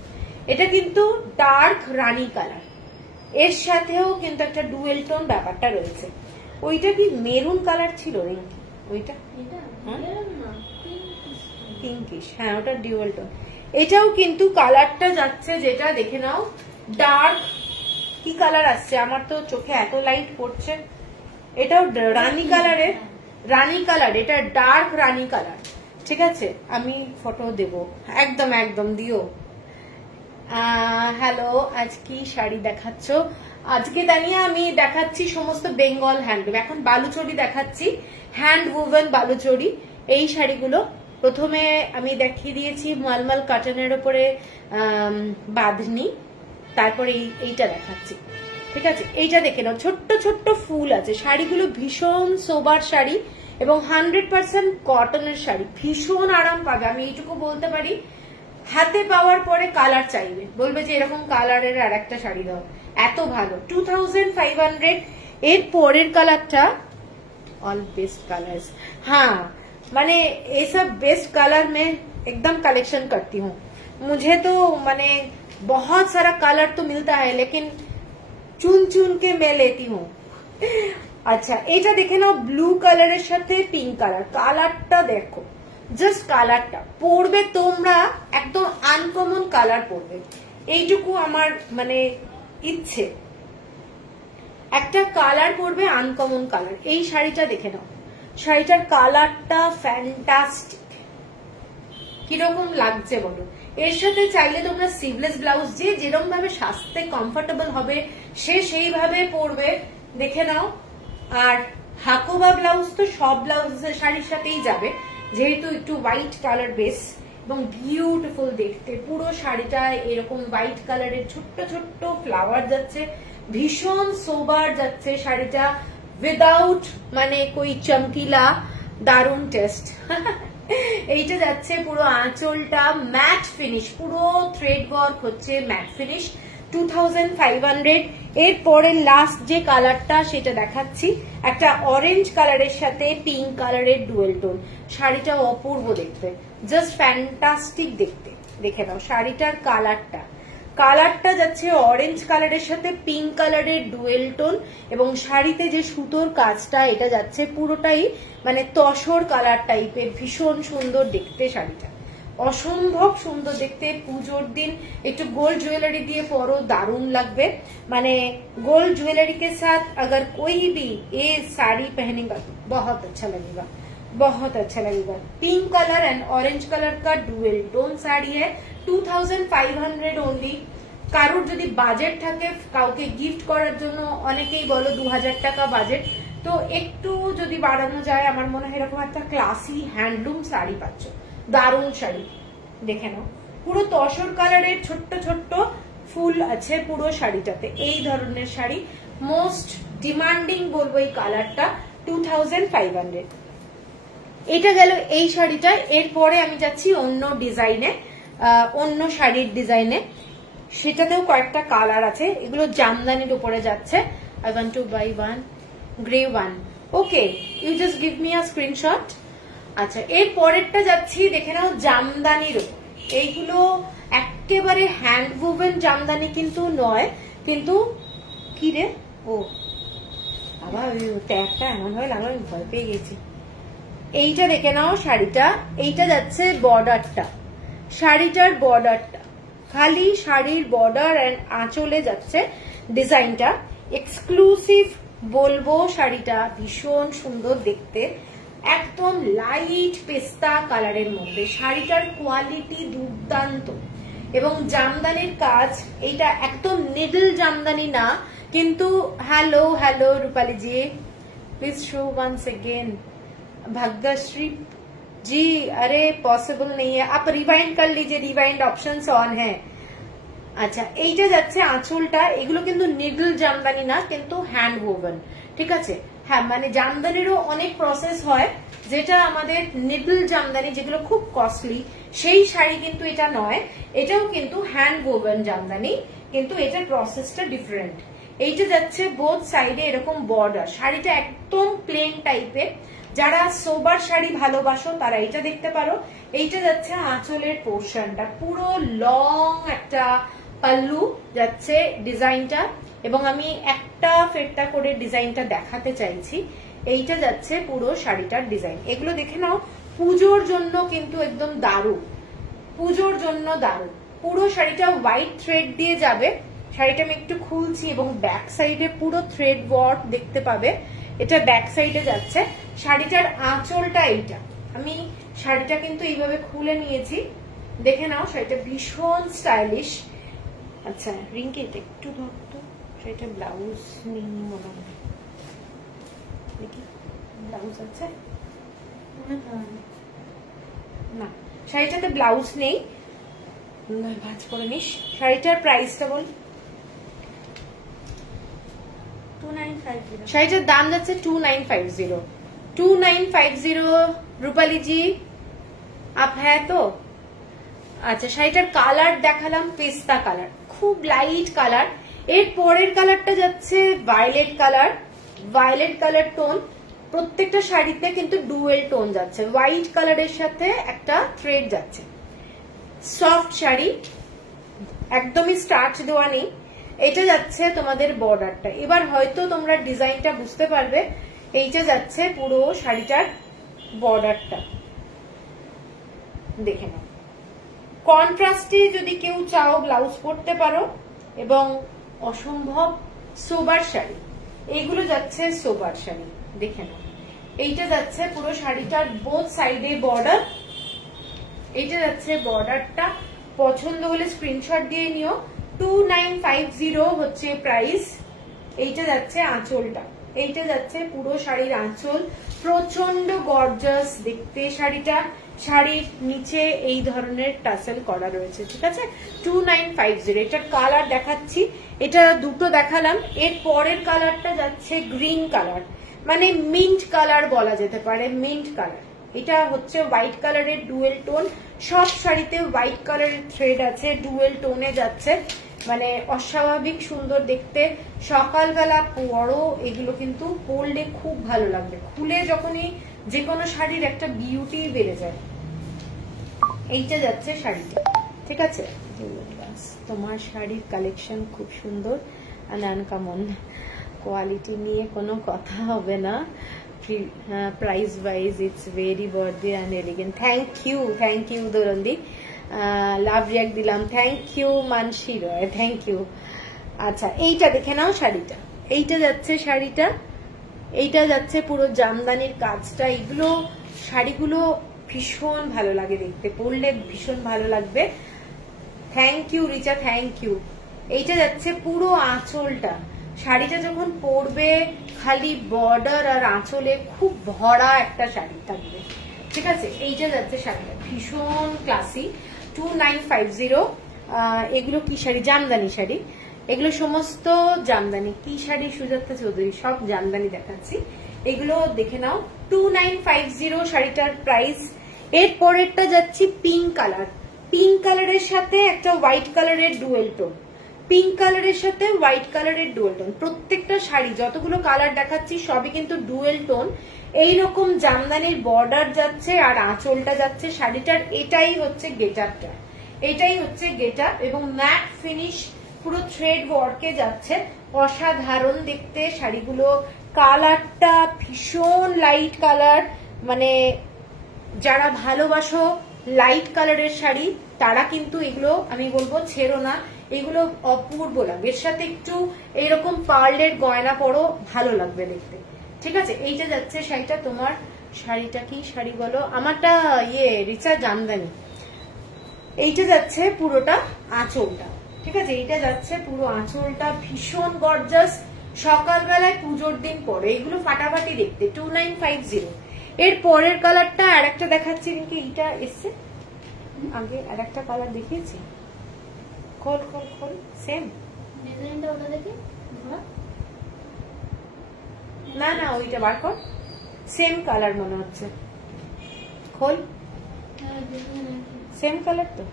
এটা কিন্তু ডার্ক রানী কালার, এর সাথেও কিন্তু একটা ডুয়েল টোন ব্যাপারটা রয়েছে। ওইটা কি মেরুন কালার ছিল রিঙ্কি? ওইটা পিঙ্কিশ, হ্যাঁ ওটা ডুয়েল টোন। এটাও কিন্তু কালারটা যাচ্ছে যেটা দেখে নাও, ডার্ক কি কালার আসছে, আমার তো চোখে এত লাইট পড়ছে। এটাও রানী কালারের, রানী কালার, এটা ডার্ক রানী কালার, ঠিক আছে। আমি ফটো দেব, একদম একদম দিও। হ্যালো, আজ কি শাড়ি দেখাচ্ছ? আজকে দানিয়া আমি দেখাচ্ছি সমস্ত বেঙ্গল হ্যান্ডলুম। এখন বালুচরি দেখাচ্ছি, হ্যান্ড উভেন বালুচরি। এই শাড়িগুলো প্রথমে আমি দেখিয়ে দিয়েছি মালমাল কাটনের উপরে বাঁধনি, তারপরে এইটা দেখাচ্ছি, ঠিক আছে। এইটা দেখে নাও, ছোট্ট ছোট্ট ফুল আছে। শাড়িগুলো ভীষণ সোবার শাড়ি এবং 100% কটনের শাড়ি, ভীষণ আরাম পাবে। আমি এইটুকু বলতে পারি, হাতে পাওয়ার পরে কালার চাইবে, বলবে যে এরকম কালারের আর একটা শাড়ি দাও, এত ভালো। 2500। এর পরের কালারটা ऑल बेस्ट कलर्स, हाँ मैंने ये सब बेस्ट कलर में एकदम कलेक्शन करती हूँ। मुझे तो मैंने बहुत सारा कलर तो मिलता है लेकिन चुन चुन के मैं लेती हूँ। আচ্ছা এটা দেখে নাও, ব্লু কালারের সাথে পিঙ্ক কালার, কালারটা দেখো, জাস্ট কালারটা পরবে তোমরা একদম আনকমন কালার পরবে, এইটুকু আমার মানে ইচ্ছে। একটা কালার পরবে আনকমন কালার। এই শাড়িটা দেখে নাও, শাড়িটার কালারটা ফ্যান্টাস্টিক, কিরকম লাগছে বলো। এর সাথে চাইলে তোমরা স্লিভলেস ব্লাউজ, যে যেরকম ভাবে সাজতে কমফোর্টেবল হবে সে সেইভাবে পরবে, দেখে নাও। আর হাকোবা ব্লাউজ তো সব ব্লাউজের শাড়ির সাথেই যাবে, যেহেতু একটু হোয়াইট কালার বেস এবং বিউটিফুল দেখতে। পুরো শাড়িটা এরকম হোয়াইট কালারের ছোট্ট ছোট্ট ফ্লাওয়ার যাচ্ছে, ভীষণ সোবার যাচ্ছে শাড়িটা, উইদাউট মানে কোই চমকিলা, দারুন টেস্ট। এইটা যাচ্ছে পুরো আঁচলটা ম্যাট ফিনিশ, পুরো থ্রেড ওয়ার্ক হচ্ছে ম্যাট ফিনিশ। 2500। এরপরে লাস্ট যে কালারটা সেটা দেখাচ্ছি, একটা অরেঞ্জ কালারের সাথে পিঙ্ক কালারের ডুয়েল টোন। শাড়িটা অপূর্ব দেখতে, জাস্ট ফ্যান্টাস্টিক দেখতে। দেখে নাও শাড়িটার কালারটা, কালারটা যাচ্ছে অরেঞ্জ কালারের সাথে পিঙ্ক কালারের ডুয়েল টোন, এবং শাড়িতে যে সুতোর কাজটা এটা যাচ্ছে পুরোটাই মানে তসর কালার টাইপের, ভীষণ সুন্দর দেখতে শাড়িটা, অসম্ভব সুন্দর দেখতে। পুজোর দিন একটু গোল্ড ज्वेलरी দিয়ে পরো, দারুণ লাগবে। মানে गोल्ड ज्वेलरी के साथ अगर कोई भी ये साड़ी पहनेगा बहुत अच्छा लगेगा, बहुत अच्छा लगेगा। Pink colour and orange colour का डुएल टोन শাড়ি है, 2500 ओनली। কারোর যদি বাজেট থাকে কাউকে গিফট করার জন্য, অনেকেই বলো 2000 টাকা বাজেট, তো একটু যদি বাড়ানো যায় আমার মনে হয় এরকম একটা ক্লাসি হ্যান্ডলুম শাড়ি পাচ্ছ, দারুণ শাড়ি। দেখে নাও পুরো তসর কালারের ছোট্ট ছোট্ট ফুল আছে পুরো শাড়িটাতে। এই ধরনের শাড়ি মোস্ট ডিমান্ডিং বলবো এই কালারটা, 2500। এটা গেল এই শাড়িটা। এরপরে আমি যাচ্ছি অন্য ডিজাইনে, অন্য শাড়ির ডিজাইনে, সেটাতেও কয়েকটা কালার আছে। এগুলো জামদানির উপরে যাচ্ছে। I want to buy one grey one, okay you just give me a screenshot. আচ্ছা এর পরেরটা যাচ্ছি, দেখে নাও জামদানির উপর। এইগুলো একেবারে হ্যান্ড উভেন জামদানি কিন্তু নয়, কিন্তু কি রে, ও আবার ট্যাগটা এমন ভাবে লাগলো আমি ভয় পেয়ে গেছি। এইটা দেখে নাও শাড়িটা, এইটা যাচ্ছে বর্ডারটা, শাড়িটার বর্ডারটা খালি শাড়ির বর্ডার এন্ড আঁচলে যাচ্ছে ডিজাইনটা, এক্সক্লুসিভ বলবো। শাড়িটা ভীষণ সুন্দর দেখতে, একদম লাইট পেস্তা কালারের মধ্যে, শাড়িটার কোয়ালিটি দুর্দান্ত এবং জামদানির কাজ। এইটা একদম নিডল জামদানি না কিন্তু। Hello hello Rupali ji, please show once again. Bhagyashree ji, अरे पॉसिबल नहीं है, आप रिवाइंड कर लीजिए, रिवाइंड ऑप्शंस ऑन है। আচ্ছা, এইটা যাচ্ছে আঁচলটা। এগুলো কিন্তু নিডল জামদানি না, কিন্তু হ্যান্ড ওভেন, ঠিক আছে। হ্যাঁ, মানে জামদানিরও অনেক প্রসেস হয়, যেটা আমাদের নিডল জামদানি যেগুলো খুব কস্টলি সেই শাড়ি কিন্তু এটা নয়। এটাও কিন্তু হ্যান্ড ওভেন জামদানি, কিন্তু এটার প্রসেসটা ডিফারেন্ট। এইটা যাচ্ছে বোথ সাইডে এরকম বর্ডার। শাড়িটা একদম প্লেন টাইপের। যারা সোবার শাড়ি ভালোবাসো তারা এটা দেখতে পারো। এইটা যাচ্ছে আঁচলের পোর্শনটা, পুরো লং একটা পাল্লু যাচ্ছে ডিজাইনটা, এবং আমি একটা ফেরটা করে ডিজাইনটা দেখাতে চাইছি। এইটা যাচ্ছে পুরো শাড়িটার ডিজাইন। এগুলো দেখে নাও, পুজোর জন্য কিন্তু একদম দারুণ, পুজোর জন্য দারুণ। পুরো শাড়িটা হোয়াইট থ্রেড দিয়ে যাবে। শাড়িটা আমি একটু খুলছি, এবং ব্যাক সাইডে পুরো থ্রেড ওয়ার্ক দেখতে পাবে। এটা ব্যাক সাইডে যাচ্ছে। শাড়িটার আঁচলটা এইটা। আমি শাড়িটা কিন্তু এইভাবে খুলে নিয়েছি, দেখে নাও। শাড়িটা ভীষণ স্টাইলিশ। আচ্ছা রিঙ্কি, এটা একটু ধরতো। শাড়িটা ব্লাউজ নেই মনে হয়, দেখি ব্লাউজ আছে না। শাড়িটাতে ব্লাউজ নেই, ভাঁজ করে নিস। শাড়িটার প্রাইসটা বল। 2950। শাড়িটার দাম যাচ্ছে 2950। 2950 রূপালী জি, আপ হ্যাঁ তো? আচ্ছা, শাড়িটার কালার দেখালাম পেস্তা কালার, খুব লাইট কালার। এর পরের কালারটা যাচ্ছে violet colour, violet colour tone. প্রত্যেকটা শাড়িতে কিন্তু ডুয়েল টোন যাচ্ছে, হোয়াইট কালারের সাথে একটা থ্রেড যাচ্ছে। সফট শাড়ি, একদমই স্টার্চ দেওয়া নেই। এটা যাচ্ছে তোমাদের বর্ডারটা। এবার হয়তো তোমরা ডিজাইনটা বুঝতে পারবে। এইটা যাচ্ছে পুরো শাড়িটার বর্ডারটা, দেখে নাও। কন্ট্রাস্টে যদি কেউ চাও ব্লাউজ পরতে পারো, এবং অসম্ভব সোবার শাড়ি। এইগুলো যাচ্ছে সোবার শাড়ি, দেখে নাও। এইটা যাচ্ছে পুরো শাড়িটার বোথ সাইডে বর্ডার। এইটা যাচ্ছে বর্ডারটা। পছন্দ হলে স্ক্রিনশট দিয়ে নিও। 2950 হচ্ছে প্রাইস। এইটা যাচ্ছে আঁচলটা। এইটা যাচ্ছে পুরো শাড়ির আঁচল। প্রচন্ড গর্জাস দেখতে শাড়িটা। শাড়ির নিচে এই ধরনের টাসেল করা রয়েছে, ঠিক আছে। 2950। এটার কালার দেখাচ্ছি। এটা দুটো দেখালাম। এর পরের কালারটা যাচ্ছে গ্রিন কালার, মানে মিন্ট কালার বলা যেতে পারে, মিন্ট কালার। এটা হচ্ছে হোয়াইট কালারের ডুয়েল টোন। সব শাড়িতে হোয়াইট কালারের থ্রেড আছে, ডুয়েল টোনে যাচ্ছে, মানে অস্বাভাবিক সুন্দর দেখতে। সকালবেলা পরো, এগুলো কিন্তু পরলে খুব ভালো লাগবে। খুলে যখনই যে কোনো শাড়ির একটা বিউটি বেড়ে যায়। এইটা যাচ্ছে শাড়িটা, ঠিক আছে। তোমার শাড়ির কালেকশন খুব সুন্দর, আনকমন। কোয়ালিটি নিয়ে কোনো কথা হবে না। Price wise it's very worthy and elegant. Thank you দোরন্দি। লাভ রিয়াক্ট দিলাম, thank you Mansi Roy, thank you. আচ্ছা, এইটা দেখে নাও শাড়িটা। এইটা যাচ্ছে শাড়িটা। এইটা যাচ্ছে পুরো জামদানির কাজটা। এগুলো শাড়িগুলো ভীষণ ভালো লাগে দেখতে, পরলে ভীষণ ভালো লাগবে। Thank you Richa, thank you. এইটা যাচ্ছে পুরো আঁচলটা। শাড়িটা যখন পরবে, খালি বর্ডার আর আঁচলে খুব ভরা একটা শাড়ি থাকবে, ঠিক আছে। এইটা যাচ্ছে শাড়িটা, ভীষণ ক্লাসি। 2950। এগুলো কি শাড়ি? জামদানি শাড়ি। এগুলো সমস্ত জামদানি। কি শাড়ি? সুজাতা চৌধুরী। সব জামদানি দেখাচ্ছি, এগুলো দেখে নাও। 2950 শাড়িটার প্রাইস। এর পরেরটা যাচ্ছি পিঙ্ক কালার। পিঙ্ক কালারের সাথে একটা হোয়াইট কালারের ডুয়েল টোন। পিঙ্ক কালারের সাথে হোয়াইট কালারের ডুয়েল টোন। প্রত্যেকটা শাড়ি যতগুলো কালার দেখাচ্ছি সবই কিন্তু ডুয়েল টোন। এইরকম জামদানির বর্ডার যাচ্ছে আর আঁচলটা যাচ্ছে শাড়িটার। এটাই হচ্ছে গেট আপটা, এটাই হচ্ছে গেট আপ। এবং ম্যাট ফিনিশ পুরো থ্রেড ওয়ার্কে যাচ্ছে, অসাধারণ দেখতে শাড়িগুলো। কালারটা ভীষণ লাইট কালার, মানে যারা ভালোবাসো লাইট কালারের শাড়ি তারা কিন্তু এগুলো আমি বলবো ছেড়ো না। এগুলো অপূর্ব লাগবে। এর সাথে একটু এরকম পার্লের গয়না পরো, ভালো লাগবে দেখতে, ঠিক আছে। এইটা যাচ্ছে শাড়িটা। তোমার শাড়িটা কি শাড়ি বলো? আমারটা রিচা জামদানি। এইটা যাচ্ছে পুরোটা আঁচলটা, ঠিক আছে। এইটা যাচ্ছে পুরো আঁচলটা, ভীষণ গর্জাস। সকালবেলায় পুজোর দিন পরে এগুলো ফাটাফাটি দেখতে। 2950। এর পরের কালারটা আর একটা দেখাচ্ছি, কিন্তু এইটা এসছে আগে আর একটা কালার দেখিয়েছি, খোল খোল খোল, সেম ডিজাইনটা ওটা দেখি ঘোরা। না না ওইটা বার কর, সেম কালার মনে হচ্ছে, খোল, হ্যাঁ ডিজাইন একই। সেম কালার তো,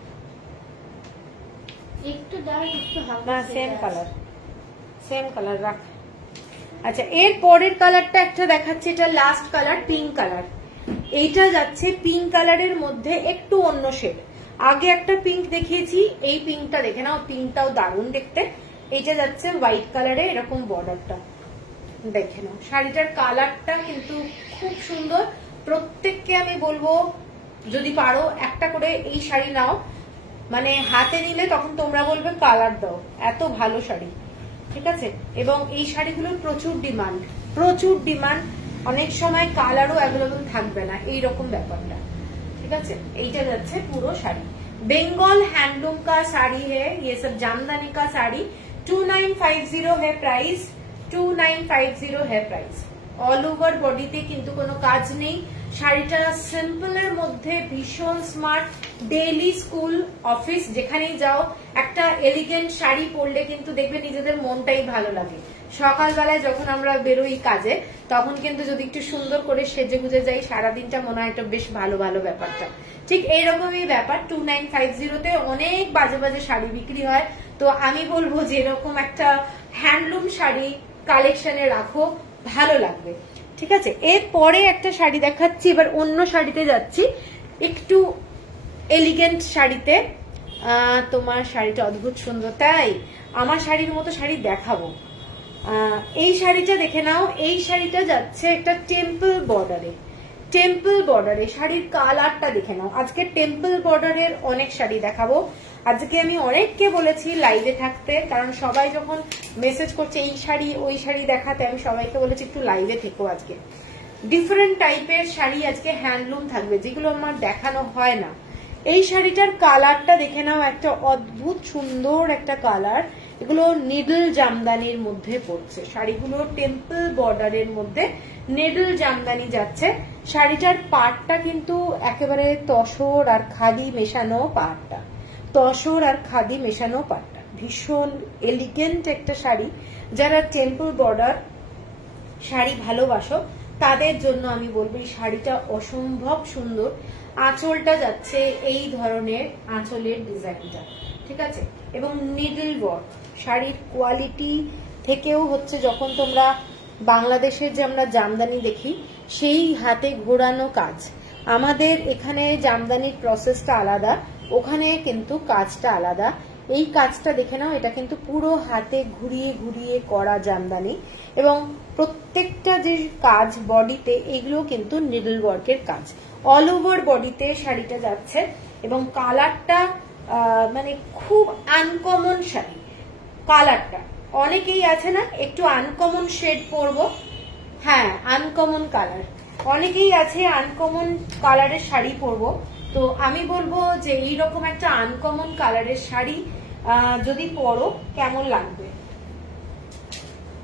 একটু ডার্ক একটু হালকা। না সেম কালার, সেম কালার রাখ। আচ্ছা এর পরের কালারটা একটা দেখাচ্ছি, এটা লাস্ট কালার পিঙ্ক কালার। এইটা যাচ্ছে পিঙ্ক কালারের মধ্যে একটু অন্য শেড। আগে একটা পিঙ্ক দেখিয়েছি, এই পিঙ্কটা দেখে নাও, পিঙ্কটাও দারুণ দেখতে। এইটা যাচ্ছে হোয়াইট কালারে, এরকম বর্ডারটা দেখে নাও। শাড়িটার কালারটা কিন্তু খুব সুন্দর। প্রত্যেককে আমি বলবো যদি পারো একটা করে এই শাড়ি নাও, মানে হাতে নিলে তখন তোমরা বলবে কালার দাও, এত ভালো শাড়ি। ঠিক আছে, এবং এই শাড়িগুলোর প্রচুর ডিমান্ড, প্রচুর ডিমান্ড। অনেক সময় কালারও অ্যাভেলেবল থাকবে না, এইরকম ব্যাপারটা। ঠিক আছে, এইটা যাচ্ছে পুরো শাড়ি। बेंगल हैंडलूम का साड़ी है, ये सब जामदानी का साड़ी। 2950 है प्राइस, 2950 है प्राइस। অল ওভার বডিতে কিন্তু কোনো কাজ নেই। শাড়িটা সিম্পলের মধ্যে ভীষণ স্মার্ট। ডেইলি স্কুল অফিস যেখানেই যাও একটা এলিগেন্ট শাড়ি পরলে কিন্তু দেখবে নিজেদের মনটাই ভালো লাগে। সকালবেলায় যখন আমরা বেরোই কাজে, তখন কিন্তু যদি একটু সুন্দর করে সেজে গুজে যাই, সারাদিনটা মনে হয় একটা বেশ ভালো ভালো ব্যাপারটা। ঠিক এইরকমই ব্যাপার 2950-তে অনেক বাজে বাজে শাড়ি বিক্রি হয়। তো আমি বলবো যে এরকম একটা হ্যান্ডলুম শাড়ি কালেকশনে রাখো, ভালো লাগবে। ঠিক আছে, এরপরে একটা শাড়ি দেখাচ্ছি, এবার অন্য শাড়িতে যাচ্ছি, একটু এলিগেন্ট শাড়িতে। তোমার শাড়িটা অদ্ভুত সুন্দর, তাই আমার শাড়ির মতো শাড়ি দেখাবো। এই শাড়িটা দেখে নাও, এই শাড়িটা যাচ্ছে একটা টেম্পল বর্ডারে, টেম্পল বর্ডারে। শাড়ির কালারটা দেখে নাও। আজকে টেম্পল বর্ডারের অনেক শাড়ি দেখাবো। আজকে আমি অনেককে বলেছি লাইভে থাকতে, কারণ সবাই যখন মেসেজ করছে এই শাড়ি ওই শাড়ি দেখাতে, আমি সবাইকে বলেছি একটু লাইভে থেকো। আজকে ডিফারেন্ট টাইপের শাড়ি আজকে হ্যান্ডলুম থাকবে, যেগুলো আমার দেখানো হয় না। এই শাড়িটার কালারটা দেখে নাও, একটা অদ্ভুত সুন্দর একটা কালার। এগুলো নিডল জামদানির মধ্যে পড়ছে শাড়িগুলো, টেম্পল বর্ডারের মধ্যে নিডল জামদানি যাচ্ছে। শাড়িটার পাড়টা কিন্তু একেবারে তসর আর খাদি মেশানো পাড়টা, তসর আর খাদি মেশানো পাড়টা, ভীষণ এলিগেন্ট একটা শাড়ি। যারা টেম্পল বর্ডার শাড়ি ভালোবাসো তাদের জন্য আমি বলবো এই শাড়িটা অসম্ভব সুন্দর। আঁচলটা যাচ্ছে এই ধরনের আঁচলের ডিজাইনটা, ঠিক আছে, এবং নিডল ওয়ার্ক। শাড়ির কোয়ালিটি থেকেও হচ্ছে যখন তোমরা বাংলাদেশের যে আমরা জামদানি দেখি সেই হাতে ঘোরানো কাজ। আমাদের এখানে জামদানির প্রসেসটা আলাদা, ওখানে কিন্তু কাজটা আলাদা। এই কাজটা দেখে নাও, এটা কিন্তু পুরো হাতে ঘুরিয়ে ঘুরিয়ে করা জামদানি, এবং প্রত্যেকটা যে কাজ বডিতে এগুলো কিন্তু নিডল ওয়ার্কের কাজ। অল ওভার বডিতে শাড়িটা যাচ্ছে, এবং কালারটা মানে খুব আনকমন শাড়ি। কালারটা অনেকেই আছে না একটু আনকমন শেড পরবো, হ্যাঁ আনকমন কালার, অনেকেই আছে আনকমন কালারের শাড়ি পরবো। তো আমি বলবো যে এইরকম একটা আনকমন কালারের শাড়ি যদি পরো কেমন লাগবে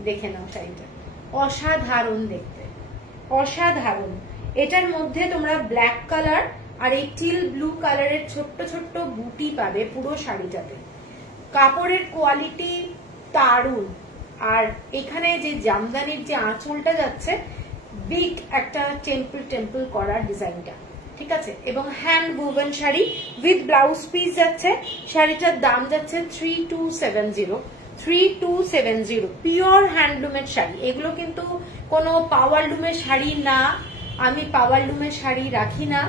দেখে নাও। শাড়িটা অসাধারণ দেখতে, অসাধারণ। এটার মধ্যে তোমরা ব্ল্যাক কালার আর এই টিল ব্লু কালারের ছোট্ট ছোট্ট বুটি পাবে পুরো শাড়িটাতে। কাপড়ের কোয়ালিটি দারুণ। আর এখানে যে জামদানির যে আঁচলটা যাচ্ছে, বিগ একটা টেম্পল টেম্পল করার ডিজাইনটা, ঠিক আছে, এবং hand woven sari with blouse piece যাচ্ছে। শাড়িটার দাম যাচ্ছে 3270, 3270। পিওর হ্যান্ডলুমের শাড়ি এগুলো, কিন্তু কোনো পাওয়ার লুমের শাড়ি না। আমি পাওয়ার লুমের শাড়ি রাখি না,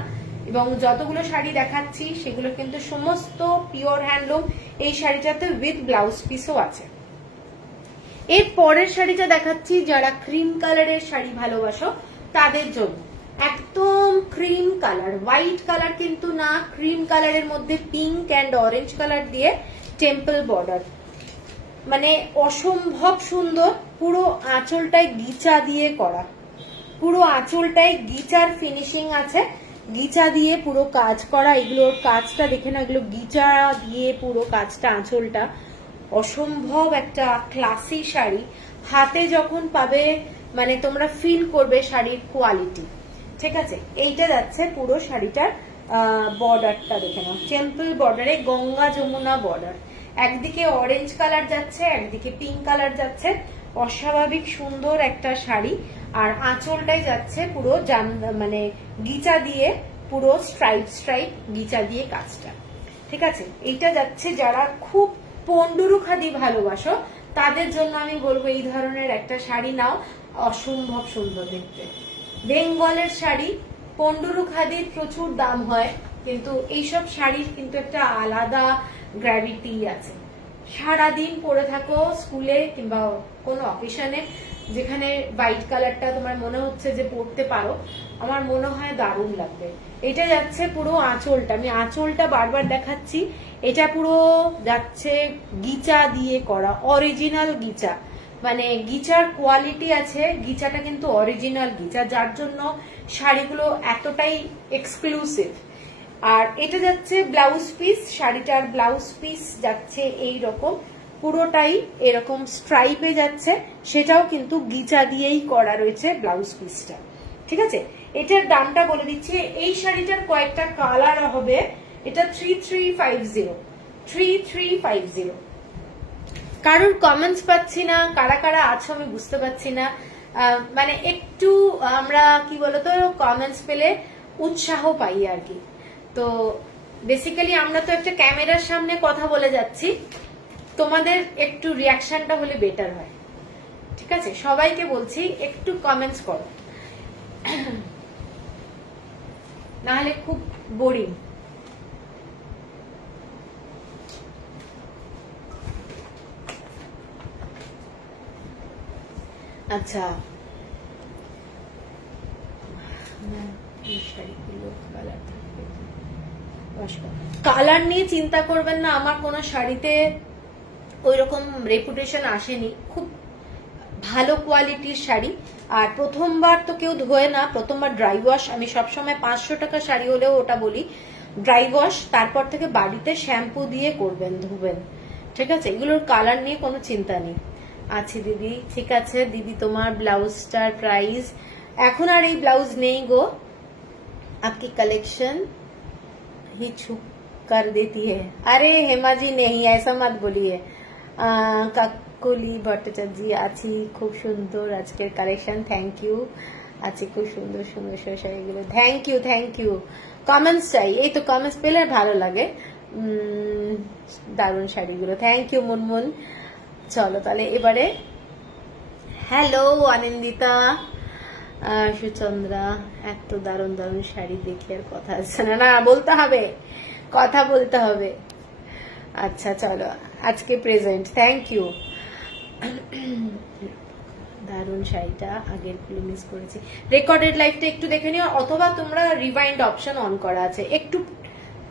এবং যতগুলো শাড়ি দেখাচ্ছি সেগুলো কিন্তু সমস্ত পিওর হ্যান্ডলুম। এই শাড়িটাতে উইথ ব্লাউজ পিসও আছে। এর পরের শাড়িটা দেখাচ্ছি, যারা ক্রিম কালারের শাড়ি ভালোবাসো তাদের জন্য। একদম ক্রিম কালার, হোয়াইট কালার কিন্তু না, ক্রিম কালারের মধ্যে পিঙ্ক অ্যান্ড অরেঞ্জ কালার দিয়ে টেম্পল বর্ডার, মানে অসম্ভব সুন্দর। পুরো আঁচলটায় গিচা দিয়ে করা, পুরো আঁচলটায় গিচার ফিনিশিং আছে, গিচা দিয়ে পুরো কাজ করা। এগুলোর কাজটা দেখে না, এগুলো গিচা দিয়ে পুরো কাজটা, আঁচলটা অসম্ভব একটা ক্লাসি শাড়ি। হাতে যখন পাবে মানে তোমরা ফিল করবে শাড়ির কোয়ালিটি, ঠিক আছে। এইটা যাচ্ছে পুরো শাড়িটার বর্ডারটা দেখে নাও, টেম্পল বর্ডারে গঙ্গা যমুনা বর্ডার। একদিকে অরেঞ্জ কালার যাচ্ছে, একদিকে পিঙ্ক কালার যাচ্ছে, অস্বাভাবিক সুন্দর একটা শাড়ি। আর আঁচলটাই যাচ্ছে পুরো মানে গিচা দিয়ে, পুরো স্ট্রাইপ স্ট্রাইপ গিচা দিয়ে কাজটা। ঠিক আছে, এইটা যাচ্ছে যারা খুব পন্ডুরু খাদি ভালোবাসো তাদের জন্য আমি বলবো এই ধরনের একটা শাড়ি নাও, অসম্ভব সুন্দর দেখতে। বেঙ্গলের শাড়ি, পন্ডুরু খাদির প্রচুর দাম হয়, কিন্তু এইসব শাড়ির কিন্তু একটা আলাদা গ্র্যাভিটি আছে। সারাদিন পরে থাকো স্কুলে কিংবা কোনো অকেশনে, যেখানে হোয়াইট কালারটা তোমার মনে হচ্ছে যে পরতে পারো, আমার মনে হয় দারুণ লাগবে। এটা যাচ্ছে পুরো আঁচলটা, আমি আঁচলটা বারবার দেখাচ্ছি, এটা পুরো যাচ্ছে গিচা দিয়ে করা, অরিজিনাল গিচা, মানে গিচার কোয়ালিটি আছে, গিচাটা কিন্তু অরিজিনাল গিচা, যার জন্য শাড়িগুলো এতটাই এক্সক্লুসিভ। আর এটা যাচ্ছে ব্লাউজ পিস, শাড়িটার ব্লাউজ পিস যাচ্ছে এই রকম, পুরোটাই এরকম স্ট্রাইপে যাচ্ছে, সেটাও কিন্তু গিচা দিয়েই করা রয়েছে ব্লাউজ পিসটা। ঠিক আছে, এটার দামটা বলে দিচ্ছি। এই শাড়িটার কয়েকটা কালার হবে, এটা 3350। কারোর কমেন্টস পাচ্ছি না, কারা কারা আছো আমি বুঝতে পারছি না, মানে একটু আমরা কি বলতো কমেন্টস পেলে উৎসাহ পাই আর কি। তো বেসিক্যালি আমরা তো একটা ক্যামেরার সামনে কথা বলে যাচ্ছি, তোমাদের একটু রিয়াকশনটা হলে বেটার হয়। ঠিক আছে, সবাইকে বলছি একটু কমেন্টস করো, না হলে খুব বোরিং। আচ্ছা, কালার নিয়ে চিন্তা করবেন না, আমার কোন শাড়িতে ওই রকম রেপুটেশন আসেনি, খুব ভালো কোয়ালিটির শাড়ি। আর প্রথমবার তো কেউ ধোয়ে না, প্রথমবার ড্রাই ওয়াশ, আমি সবসময় 500 টাকা শাড়ি হলেও ওটা বলি ড্রাই ওয়াশ, তারপর থেকে বাড়িতে শ্যাম্পু দিয়ে করবেন, ধুবেন। ঠিক আছে, এগুলোর কালার নিয়ে কোনো চিন্তা নেই। আচ্ছা দিদি, ঠিক আছে দিদি, তোমার ব্লাউজটার প্রাইস এখন আর এই ব্লাউজ নেই গো, आपकी कलेक्शन ही छुप कर देती है। अरे हेमा जी नहीं, ऐसा मत बोलिए। কাকুলি ভট্টাচার্য আছি, খুব সুন্দর আজকের কালেকশন, থ্যাংক ইউ। আছি খুব সুন্দর সুন্দর শাড়িগুলো, thank you thank you. Comments চাই, এই তো কমেন্টস পেলে ভালো লাগে, দারুণ শাড়িগুলো, থ্যাংক ইউ মুনমুন। চলো তাহলে এবারে, হ্যালো আনন্দিতা, সুচন্দ্রা, এত দারুণ দারুণ শাড়ি দেখে আর কথা আছে না, না বলতে হবে, কথা বলতে হবে। আচ্ছা চলো, আজকে প্রেজেন্ট, থ্যাংক ইউ। দারুণ শাড়িটা, আগের গুলো মিস করেছি। রেকর্ডেড লাইভটা একটু দেখে নিও, অথবা তোমরা রিভাইন্ড অপশন অন করা আছে, একটু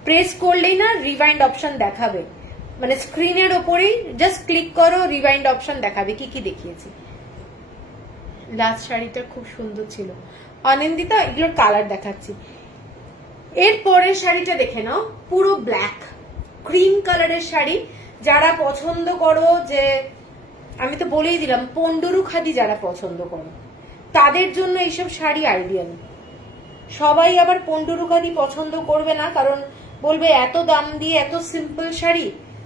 প্রেস করলেই না রিভাইন্ড অপশন দেখাবে, মানে স্ক্রিনের ওপরেই জাস্ট ক্লিক করো, রিভাইন্ড অপশন দেখাবে কি কি দেখিয়েছি। লাস্ট শাড়িটা খুব সুন্দর ছিল অনিন্দিতা, এগুলোর কালার দেখাচ্ছি। এরপরের শাড়িটা দেখে নাও, পুরো ব্ল্যাক ক্রিম কালারের শাড়ি, যারা পছন্দ করো, যে আমি তো বলেই দিলাম পন্ডুরু খাদি যারা পছন্দ করো তাদের জন্য এইসব শাড়ি আইডিয়াল। সবাই আবার পন্ডুরু খাদি পছন্দ করবে না, কারণ বলবে এত দাম দিয়ে এত সিম্পল শাড়ি।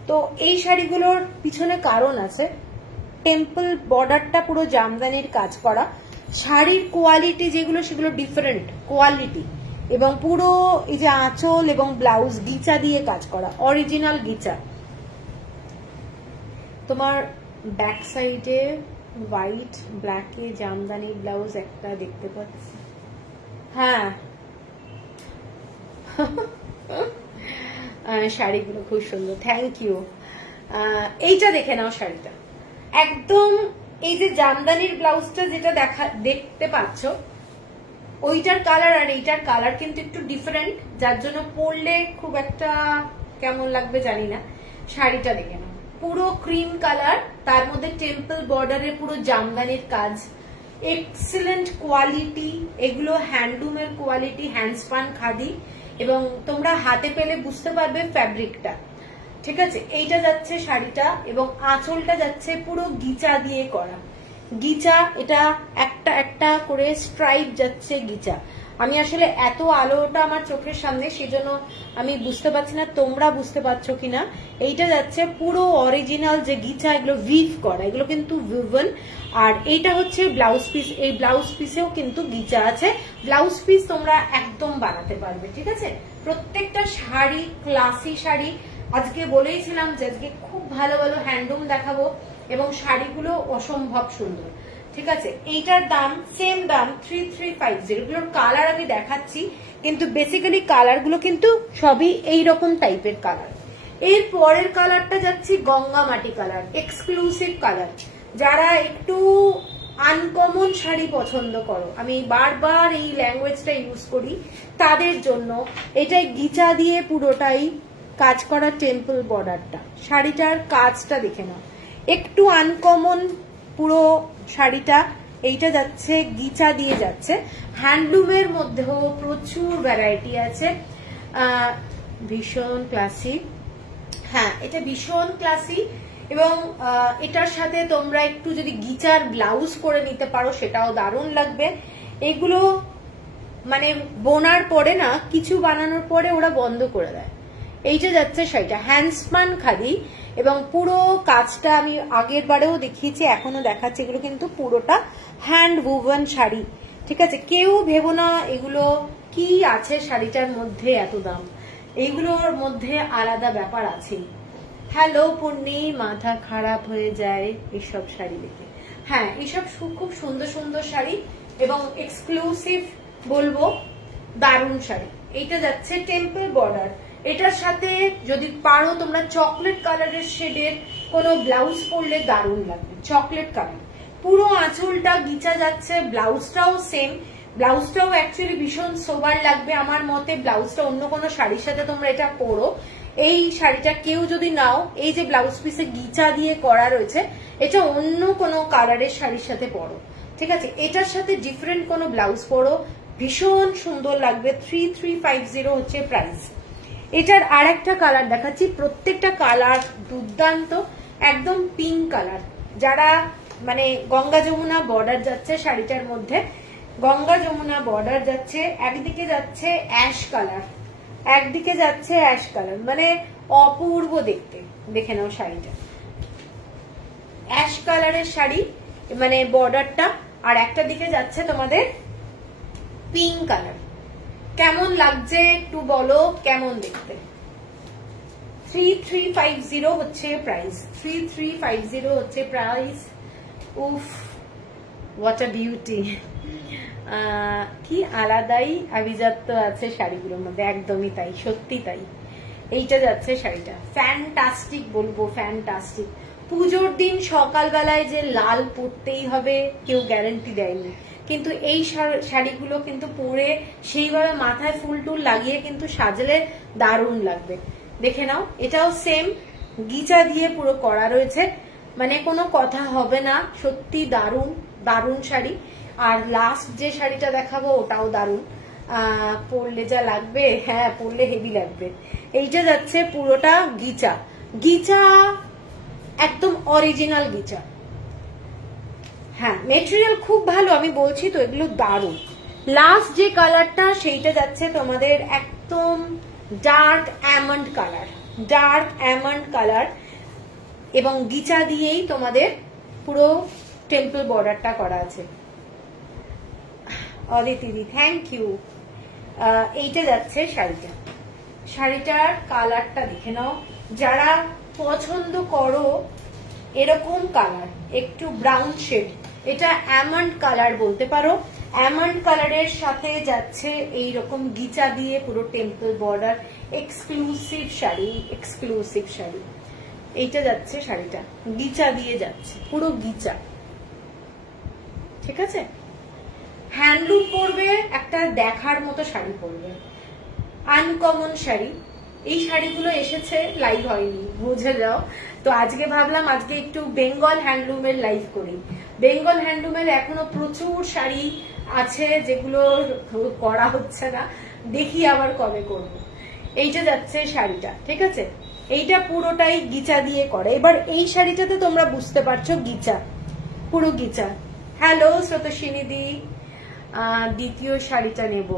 তো এই শাড়িগুলোর পিছনে কারণ আছে, টেম্পল বর্ডারটা পুরো জামদানির কাজ করা, শাড়ির কোয়ালিটি যেগুলো সেগুলো ডিফারেন্ট কোয়ালিটি, এবং পুরো এই যে আঁচল এবং ব্লাউজ গিচা দিয়ে কাজ করা, অরিজিনাল গিচা। তোমার ব্যাক সাইডে হোয়াইট ব্ল্যাকে জামদানি ব্লাউজ একটা দেখতে পাচ্ছি, হ্যাঁ শাড়িগুলো খুব সুন্দর, থ্যাংক ইউ। এইটা দেখে নাও শাড়িটা, একদম এই যে জামদানির ব্লাউজটা যেটা দেখতে পাচ্ছ, ওইটার কালার আর এইটার কালার কিন্তু একটু ডিফারেন্ট, যার জন্য পরলে খুব একটা কেমন লাগবে জানি না। শাড়িটা দেখে নাও, পুরো ক্রিম কালার, তার মধ্যে টেম্পল বর্ডারে পুরো জামদানির কাজ, এক্সিলেন্ট কোয়ালিটি, এগুলো হ্যান্ডলুমের কোয়ালিটি, হ্যান্ডস্পান খাদি, এবং তোমরা হাতে পেলে বুঝতে পারবে ফ্যাব্রিকটা। ঠিক আছে, এইটা যাচ্ছে শাড়িটা, এবং আঁচলটা যাচ্ছে পুরো গিচা দিয়ে করা, গিচা, এটা একটা একটা করে স্ট্রাইপ যাচ্ছে গিচা। আমি আসলে এত আলোটা আমার চোখের সামনে, সেজন্য আমি বুঝতে পারছি না তোমরা বুঝতে পারছো কিনা। এইটা যাচ্ছে পুরো অরিজিনাল যে গিচা, এগুলো উইভ করা, এগুলো কিন্তু উইভেন। আর এইটা হচ্ছে ব্লাউজ পিস, এই ব্লাউজ পিসেও কিন্তু গিচা আছে। ব্লাউজ পিস তোমরা একদম বানাতে পারবে, ঠিক আছে। প্রত্যেকটা শাড়ি ক্লাসি শাড়ি। আজকে বলেইছিলাম যে আজকে খুব ভালো ভালো হ্যান্ডলুম দেখাবো এবং শাড়িগুলো অসম্ভব সুন্দর, ঠিক আছে। এইটার দাম সেম দাম 3350। এগুলোর কালার আমি দেখাচ্ছি, কিন্তু বেসিক্যালি কালার গুলো কিন্তু সবই এইরকম টাইপের কালার। এর পরের কালারটা যাচ্ছি গঙ্গা মাটি কালার, এক্সক্লুসিভ কালার। যারা একটু আনকমন শাড়ি পছন্দ করো, আমি বারবার এই ল্যাঙ্গুয়েজটা ইউজ করি, তাদের জন্য এটাই গিচা দিয়ে পুরোটাই কাজ করা টেম্পল বর্ডারটা। শাড়িটার কাজটা দেখে নাও, একটু আনকমন পুরো শাড়িটা। এইটা যাচ্ছে গিচা দিয়ে যাচ্ছে। হ্যান্ডলুমের মধ্যেও প্রচুর ভ্যারাইটি আছে, ভীষণ ক্লাসি। হ্যাঁ, এটা ভীষণ ক্লাসি এবং এটার সাথে তোমরা একটু যদি গিচার ব্লাউজ করে নিতে পারো সেটাও দারুণ লাগবে। এগুলো মানে বোনার পরে না, কিছু বানানোর পরে ওরা বন্ধ করে দেয়। এইটা যাচ্ছে শাড়িটা হ্যান্ডস্পান খাদি এবং পুরো কাজটা আমি আগের বারেও দেখিয়েছি, এখনো দেখাচ্ছি। এগুলো কিন্তু পুরোটা হ্যান্ড উভেন শাড়ি, ঠিক আছে। কেউ ভেবো না এগুলো কি আছে শাড়িটার মধ্যে এত দাম, এইগুলোর মধ্যে আলাদা ব্যাপার আছে। হ্যালো পূর্ণি, মাথা খারাপ হয়ে যায় এইসব শাড়ি দেখে। হ্যাঁ, এইসব খুব সুন্দর সুন্দর শাড়ি এবং এক্সক্লুসিভ বলবো, দারুণ শাড়ি। এইটা যাচ্ছে টেম্পল বর্ডার। এটার সাথে যদি পারো তোমরা চকলেট কালারের শেডের কোনো ব্লাউজ পরলে দারুণ লাগবে, চকলেট কালার। পুরো আঁচলটা গিচা যাচ্ছে, ব্লাউজটাও সেম। ব্লাউজটাও অ্যাকচুয়ালি ভীষণ সোবার লাগবে আমার মতে। ব্লাউজটা অন্য কোনো শাড়ির সাথে তোমরা এটা পরো, এই শাড়িটা কেউ যদি নাও, এই যে ব্লাউজ পিসে গিচা দিয়ে করা রয়েছে, এটা অন্য কোনো কালারের শাড়ির সাথে পরো, ঠিক আছে। এটার সাথে ডিফারেন্ট কোনো ব্লাউজ পরো, ভীষণ সুন্দর লাগবে। 3350 হচ্ছে প্রাইস। এটার আর একটা কালার দেখাচ্ছি, প্রত্যেকটা কালার দুর্দান্ত, একদম পিঙ্ক কালার। যারা মানে গঙ্গা যমুনা বর্ডার যাচ্ছে শাড়িটার মধ্যে, গঙ্গা যমুনা বর্ডার যাচ্ছে, একদিকে যাচ্ছে অ্যাশ কালার, একদিকে যাচ্ছে অ্যাশ কালার, মানে অপূর্ব দেখতে। দেখে নাও শাড়িটা, অ্যাশ কালারের শাড়ি মানে বর্ডারটা, আর একটা দিকে যাচ্ছে তোমাদের পিঙ্ক কালার। কেমন লাগছে একটু বলো, কেমন দেখতে। 3350 হচ্ছে প্রাইস, 3350 হচ্ছে প্রাইস। উফ, হোয়াট আ বিউটি, কি আলাদাই আভিজাত্য আছে শাড়িগুলোর মধ্যে, একদমই তাই, সত্যি তাই। এইটা যাচ্ছে শাড়িটা ফ্যান্টাস্টিক বলবো, ফ্যান্টাস্টিক। পুজোর দিন সকালবেলায় যে লাল পরতেই হবে কেউ গ্যারান্টি দেয়নি, কিন্তু এই শাড়িগুলো কিন্তু পরে সেইভাবে মাথায় ফুল টুল লাগিয়ে কিন্তু সাজলে দারুণ লাগবে। দেখে নাও, এটাও সেম গিচা দিয়ে পুরো করা রয়েছে, মানে কোনো কথা হবে না, সত্যি দারুণ দারুণ শাড়ি। আর লাস্ট যে শাড়িটা দেখাবো ওটাও দারুণ, পরলে যা লাগবে, হ্যাঁ পরলে হেভি লাগবে। এইটা যাচ্ছে পুরোটা গিচা, গিচা একদম অরিজিনাল গিচা। হ্যাঁ, মেটেরিয়াল খুব ভালো, আমি বলছি তো এগুলো দারুণ। লাস্ট যে কালারটা সেইটা যাচ্ছে তোমাদের একদম dark almond colour, dark almond colour এবং গিচা দিয়েই তোমাদের পুরো টেম্পল বর্ডারটা করা আছে। অদিতিদি থ্যাংক ইউ। এইটা যাচ্ছে শাড়িটা, শাড়িটার কালারটা দেখে নাও। যারা পছন্দ করো এরকম কালার, একটু ব্রাউন শেড, এটা অ্যামন্ড কালার বলতে পারো। অ্যামন্ড কালারের সাথে যাচ্ছে এইরকম গিচা দিয়ে পুরো temple border, exclusive sari, exclusive sari. এইটা যাচ্ছে শাড়িটা গিচা দিয়ে যাচ্ছে, পুরো গিচা, ঠিক আছে। হ্যান্ডলুম পরবে, একটা দেখার মতো শাড়ি পরবে, আনকমন শাড়ি। এই শাড়িগুলো এসেছে, লাইভ হয়নি, বুঝে যাও। তো আজকে ভাবলাম আজকে একটু বেঙ্গল হ্যান্ডলুমের লাইভ করি। বেঙ্গল হ্যান্ডলুমের এখনো প্রচুর শাড়ি আছে যেগুলো করা হচ্ছে না, দেখি আবার কবে করব। এইটা যাচ্ছে শাড়িটা, ঠিক আছে। এইটা পুরোটাই গিচা দিয়ে করে। এবার এই শাড়িটাতে তোমরা বুঝতে পারছো গিচা, পুরো গিচা। হ্যালো স্রোতস্বিনী দি, দ্বিতীয় শাড়িটা নেব।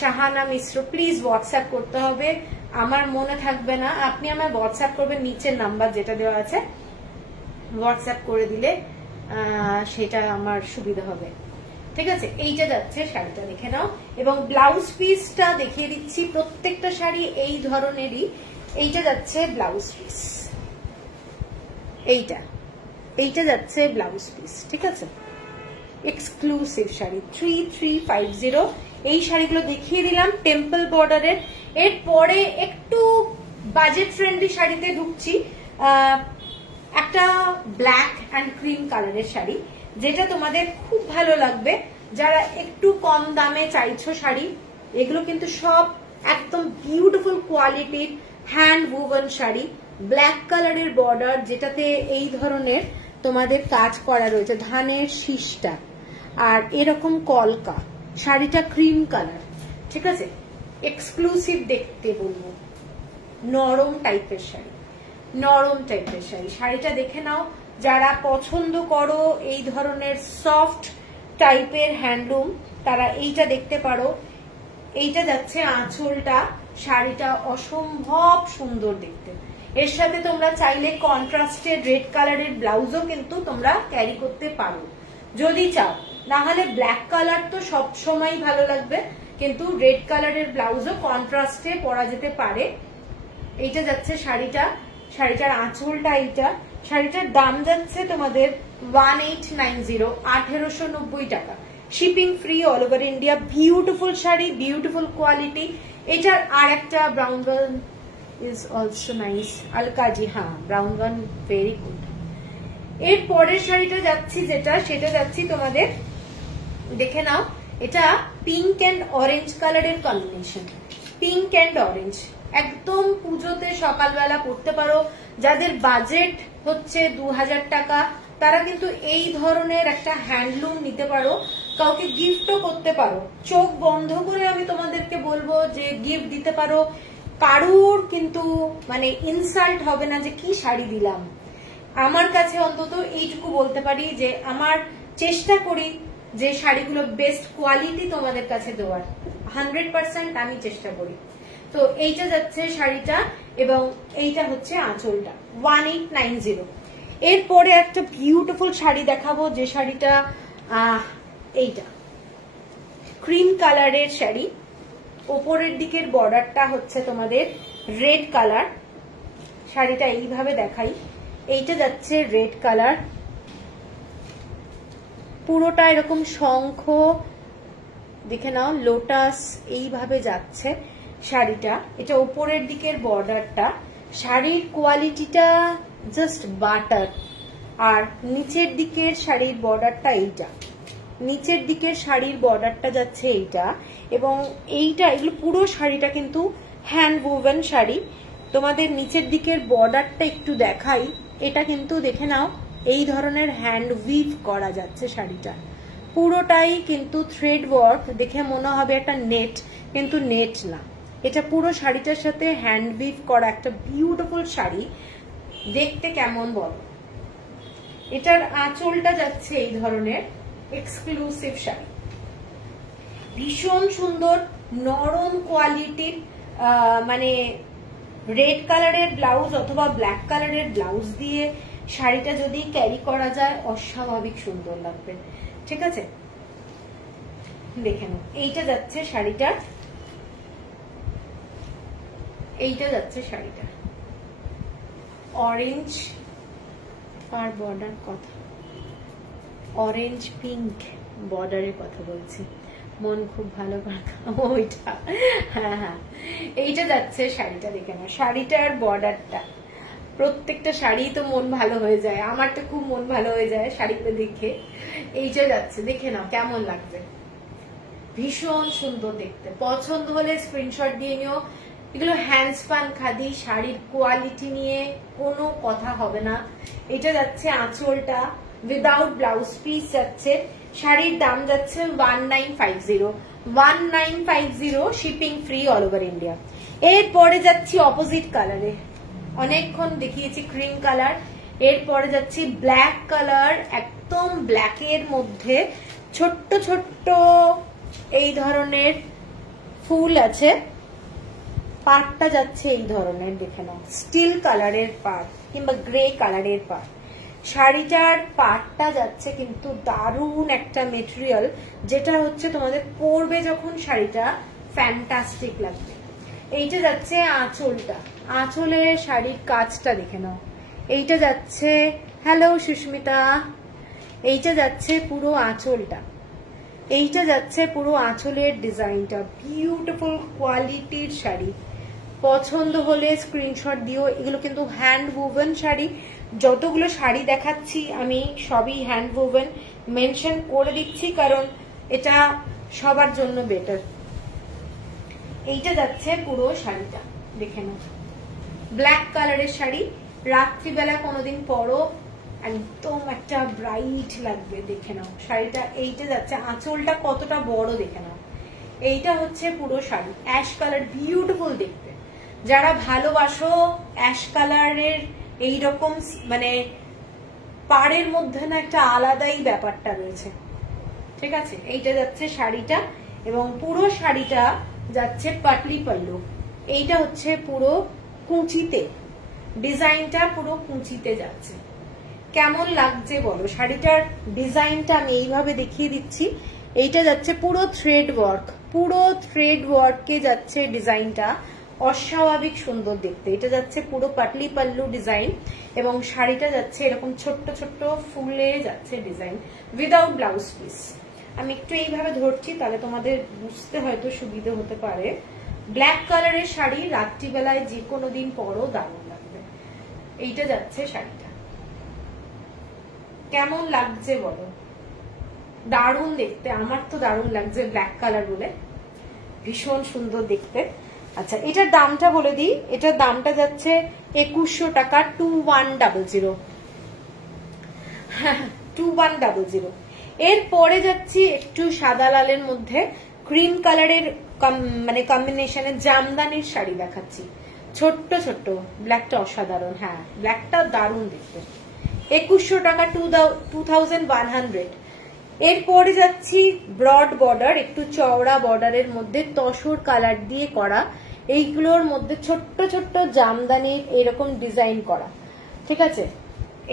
শাহানা মিশ্র, প্লিজ হোয়াটসঅ্যাপ করতে হবে, আমার মনে থাকবে না, আপনি আমায় হোয়াটসঅ্যাপ করবেন, নিচের নাম্বার যেটা দেওয়া আছে হোয়াটসঅ্যাপ করে দিলে সেটা আমার সুবিধা হবে। ঠিক আছে, এইটা যাচ্ছে শাড়িটা, দেখে নাও। এবং ব্লাউজ পিসটা দেখিয়ে দিচ্ছি, প্রত্যেকটা শাড়ি এই ধরনেরই। এইটা যাচ্ছে ব্লাউজ পিস, এইটা যাচ্ছে ব্লাউজ পিস। ঠিক আছে, এক্সক্লুসিভ শাড়ি 3350। এই শাড়িগুলো দেখিয়ে দিলাম টেম্পল বর্ডারের। এরপরে একটু বাজেট ফ্রেন্ডলি শাড়িতে ঢুকছি, একটা ব্ল্যাক অ্যান্ড ক্রিম কালারের শাড়ি, যেটা তোমাদের খুব ভালো লাগবে যারা একটু কম দামে চাইছো শাড়ি। এগুলো কিন্তু সব একদম বিউটিফুল কোয়ালিটির হ্যান্ড ওভেন শাড়ি, ব্ল্যাক কালারের বর্ডার, যেটাতে এই ধরনের তোমাদের কাজ করা রয়েছে, ধানের শীষটা আর এরকম কলকা। শাড়িটা ক্রিম কালার। ঠিক আছে, এক্সক্লুসিভ দেখতে বলবো, নরম টাইপের শাড়ি, নরম টাইপের শাড়ি। শাড়িটা দেখে নাও, যারা পছন্দ করো এই ধরনের সফট টাইপের হ্যান্ডলুম, তারা এইটা দেখতে পারো। এইটা যাচ্ছে আঁচলটা, শাড়িটা অসম্ভব সুন্দর দেখতে। এর সাথে তোমরা চাইলে কন্ট্রাস্টেড রেড কালারের ব্লাউজও কিন্তু তোমরা ক্যারি করতে পারো যদি চাও, না হলে ব্ল্যাক কালার তো সব সময় ভালো লাগবে, কিন্তু রেড কালারের ব্লাউজও কন্ট্রাস্টে পরা যেতে পারে। এইটা যাচ্ছে শাড়িটা, শাড়িটার আঁচলটা এইটা। শাড়িটার দাম যাচ্ছে তোমাদের 1890, 1890 টাকা, shipping free all over India. Beautiful sari, beautiful quality. এটার আর একটা brown one is also nice, Alkazi, হ্যাঁ ব্রাউন ওয়ান ভেরি গুড। এর পরের শাড়িটা যাচ্ছি যেটা, সেটা যাচ্ছি তোমাদের, দেখে নাও, এটা পিঙ্ক অ্যান্ড অরেঞ্জ কালারের কম্বিনেশন, পিঙ্ক অ্যান্ড অরেঞ্জ। একদম পুজোতে সকালবেলা পরতে পারো। যাদের বাজেট হচ্ছে 2000 টাকা, তারা কিন্তু এই ধরনের একটা হ্যান্ডলুম নিতে পারো, কাউকে গিফটও করতে পারো। চোখ বন্ধ করে আমি তোমাদেরকে বলবো যে গিফট দিতে পারো, কারুর কিন্তু মানে ইনসাল্ট হবে না যে কি শাড়ি দিলাম। আমার কাছে অন্তত এইটুকু বলতে পারি যে আমার চেষ্টা করি যে শাড়িগুলো বেস্ট কোয়ালিটি তোমাদের কাছে দেওয়ার, 100% আমি চেষ্টা করি। তো এইটা যাচ্ছে শাড়িটা, এবং এইটা হচ্ছে আঁচলটা, 1890। এরপরে একটা বিউটিফুল শাড়ি দেখাবো, যে শাড়িটা এইটা ক্রিম কালারের শাড়ি, ওপরের দিকের বর্ডারটা হচ্ছে তোমাদের রেড কালার। শাড়িটা এইভাবে দেখাই, এইটা যাচ্ছে রেড কালার, পুরোটা এরকম শঙ্খ, দেখে নাও লোটাস এইভাবে যাচ্ছে শাড়িটা। এটা ওপরের দিকের বর্ডারটা, শাড়ির কোয়ালিটিটা জাস্ট বাটার। আর নিচের দিকের শাড়ির বর্ডারটা এইটা, নিচের দিকের শাড়ির বর্ডারটা যাচ্ছে এইটা, এবং এইটা, এগুলো পুরো শাড়িটা কিন্তু হ্যান্ড ওভেন শাড়ি। তোমাদের নিচের দিকের বর্ডারটা একটু দেখাই, এটা কিন্তু দেখে নাও এই ধরনের হ্যান্ড উইভ করা যাচ্ছে শাড়িটা, পুরোটাই কিন্তু থ্রেড ওয়ার্ক। দেখে মনে হবে একটা নেট, কিন্তু নেট না, এটা পুরো শাড়িটার সাথে হ্যান্ড উইভ করা একটা বিউটিফুল শাড়ি। দেখতে কেমন বলো? এটার আঁচলটা যাচ্ছে এই ধরনের এক্সক্লুসিভ শাড়ি, ভীষণ সুন্দর নরম কোয়ালিটির, মানে রেড কালারের ব্লাউজ অথবা ব্ল্যাক কালারের ব্লাউজ দিয়ে শাড়িটা যদি ক্যারি করা যায় অস্বাভাবিক সুন্দর লাগবে। ঠিক আছে, দেখে নাও, এইটা যাচ্ছে শাড়িটা, এইটা যাচ্ছে শাড়িটা অরেঞ্জ আর বর্ডার কথা, অরেঞ্জ পিঙ্ক বর্ডারের কথা বলছি, মন খুব ভালো ওইটা, হ্যাঁ হ্যাঁ, এইটা যাচ্ছে শাড়িটা। দেখে না শাড়িটার বর্ডারটা, প্রত্যেকটা শাড়ি তো মন ভালো হয়ে যায়, আমার তো খুব মন ভালো হয়ে যায় শাড়িগুলো দেখে। এইটা যাচ্ছে, দেখে নাও কেমন লাগছে, ভীষণ সুন্দর দেখতে। পছন্দ হলে স্ক্রিনশট দিয়ে নিও। এগুলো হ্যান্ডস্পান খাদি, শাড়ির কোয়ালিটি নিয়ে কোনো কথা হবে না। এটা যাচ্ছে আঁচলটা, উইদাউট ব্লাউজ পিস যাচ্ছে। শাড়ির দাম যাচ্ছে 1950, 1950, shipping free all over India. এরপরে যাচ্ছি অপোজিট কালারে, অনেকক্ষণ দেখিয়েছি ক্রিম কালার, এরপরে যাচ্ছি ব্ল্যাক কালার, একদম ব্ল্যাকের মধ্যে ছোট্ট ছোট্ট এই ধরনের ফুল আছে। পাড়টা যাচ্ছে এই ধরনের, দেখে নাও, স্টিল কালারের পাড় কিংবা গ্রে কালারের পাড়। শাড়িটার পাড়টা যাচ্ছে কিন্তু দারুণ একটা মেটেরিয়াল, যেটা হচ্ছে তোমাদের পরবে যখন শাড়িটা ফ্যান্টাস্টিক লাগবে। এইটা যাচ্ছে আঁচলটা, আঁচলের শাড়ির কাজটা দেখে নাও। এইটা যাচ্ছে, হ্যালো সুস্মিতা, এইটা যাচ্ছে পুরো আঁচলটা, এইটা যাচ্ছে পুরো আঁচলের ডিজাইনটা। বিউটিফুল কোয়ালিটির শাড়ি, পছন্দ হলে স্ক্রিনশট দিও। এগুলো কিন্তু হ্যান্ড উভেন শাড়ি, যতগুলো শাড়ি দেখাচ্ছি আমি সবই হ্যান্ড উভেন মেনশন করে দিচ্ছি, কারণ এটা সবার জন্য বেটার। এইটা যাচ্ছে পুরো শাড়িটা, দেখে নাও, ব্ল্যাক কালারের শাড়ি। রাত্রিবেলা কোনোদিন পরো, একদম একটা ব্রাইট লাগবে, দেখে নাও শাড়িটা। এইটা যাচ্ছে, আঁচলটা কতটা বড় দেখে নাও। এইটা হচ্ছে পুরো শাড়ি, অ্যাশ কালার, বিউটিফুল দেখতে। যারা ভালোবাসো অ্যাশ কালারের এইরকম মানে পাড়ের মধ্যে না একটা আলাদাই ব্যাপারটা রয়েছে, ঠিক আছে। এইটা যাচ্ছে শাড়িটা, এবং পুরো শাড়িটা যাচ্ছে পাটলি পাল্লু। এইটা হচ্ছে পুরো কুঁচিতে, ডিজাইনটা পুরো কুঁচিতে যাচ্ছে। কেমন লাগছে বলো? শাড়িটার ডিজাইনটা আমি এইভাবে দেখিয়ে দিচ্ছি। এইটা যাচ্ছে পুরো থ্রেড ওয়ার্ক, পুরো থ্রেড ওয়ার্কে যাচ্ছে ডিজাইনটা, অস্বাভাবিক সুন্দর দেখতে। এটা যাচ্ছে পুরো পাটলি পাল্লু ডিজাইন, এবং শাড়িটা যাচ্ছে এরকম ছোট্ট ছোট্ট ফুলে যাচ্ছে ডিজাইন, উইদাউট ব্লাউজ পিস। আমি একটু এইভাবে ধরছি, তাহলে তোমাদের বুঝতে হয়তো সুবিধা হতে পারে। ব্ল্যাক কালারের শাড়ি রাত্রিবেলায় যে কোনো দিন পরও দারুণ লাগবে। এইটা যাচ্ছে শাড়িটা, কেমন লাগছে বলো? দারুণ দেখতে, আমার তো দারুণ লাগছে ব্ল্যাক কালার বলে, ভীষণ সুন্দর দেখতে। আচ্ছা, এটার দামটা বলে দিই। এটার দামটা যাচ্ছে 2100 টাকা, 2100, 2100। এরপরে যাচ্ছি একটু সাদা লালের মধ্যে ক্রিম কালারের মানে কম্বিনেশনের জামদানির শাড়ি দেখাচ্ছি, ছোট্ট ছোট্ট। ব্ল্যাকটা অসাধারণ, হ্যাঁ ব্ল্যাকটা দারুণ দেখতে। 2100 টাকা, 2100। এরপরে যাচ্ছি ব্রড বর্ডার, একটু চওড়া বর্ডারের মধ্যে তসর কালার দিয়ে করা, এইগুলোর মধ্যে ছোট্ট ছোট্ট জামদানির এরকম ডিজাইন করা, ঠিক আছে।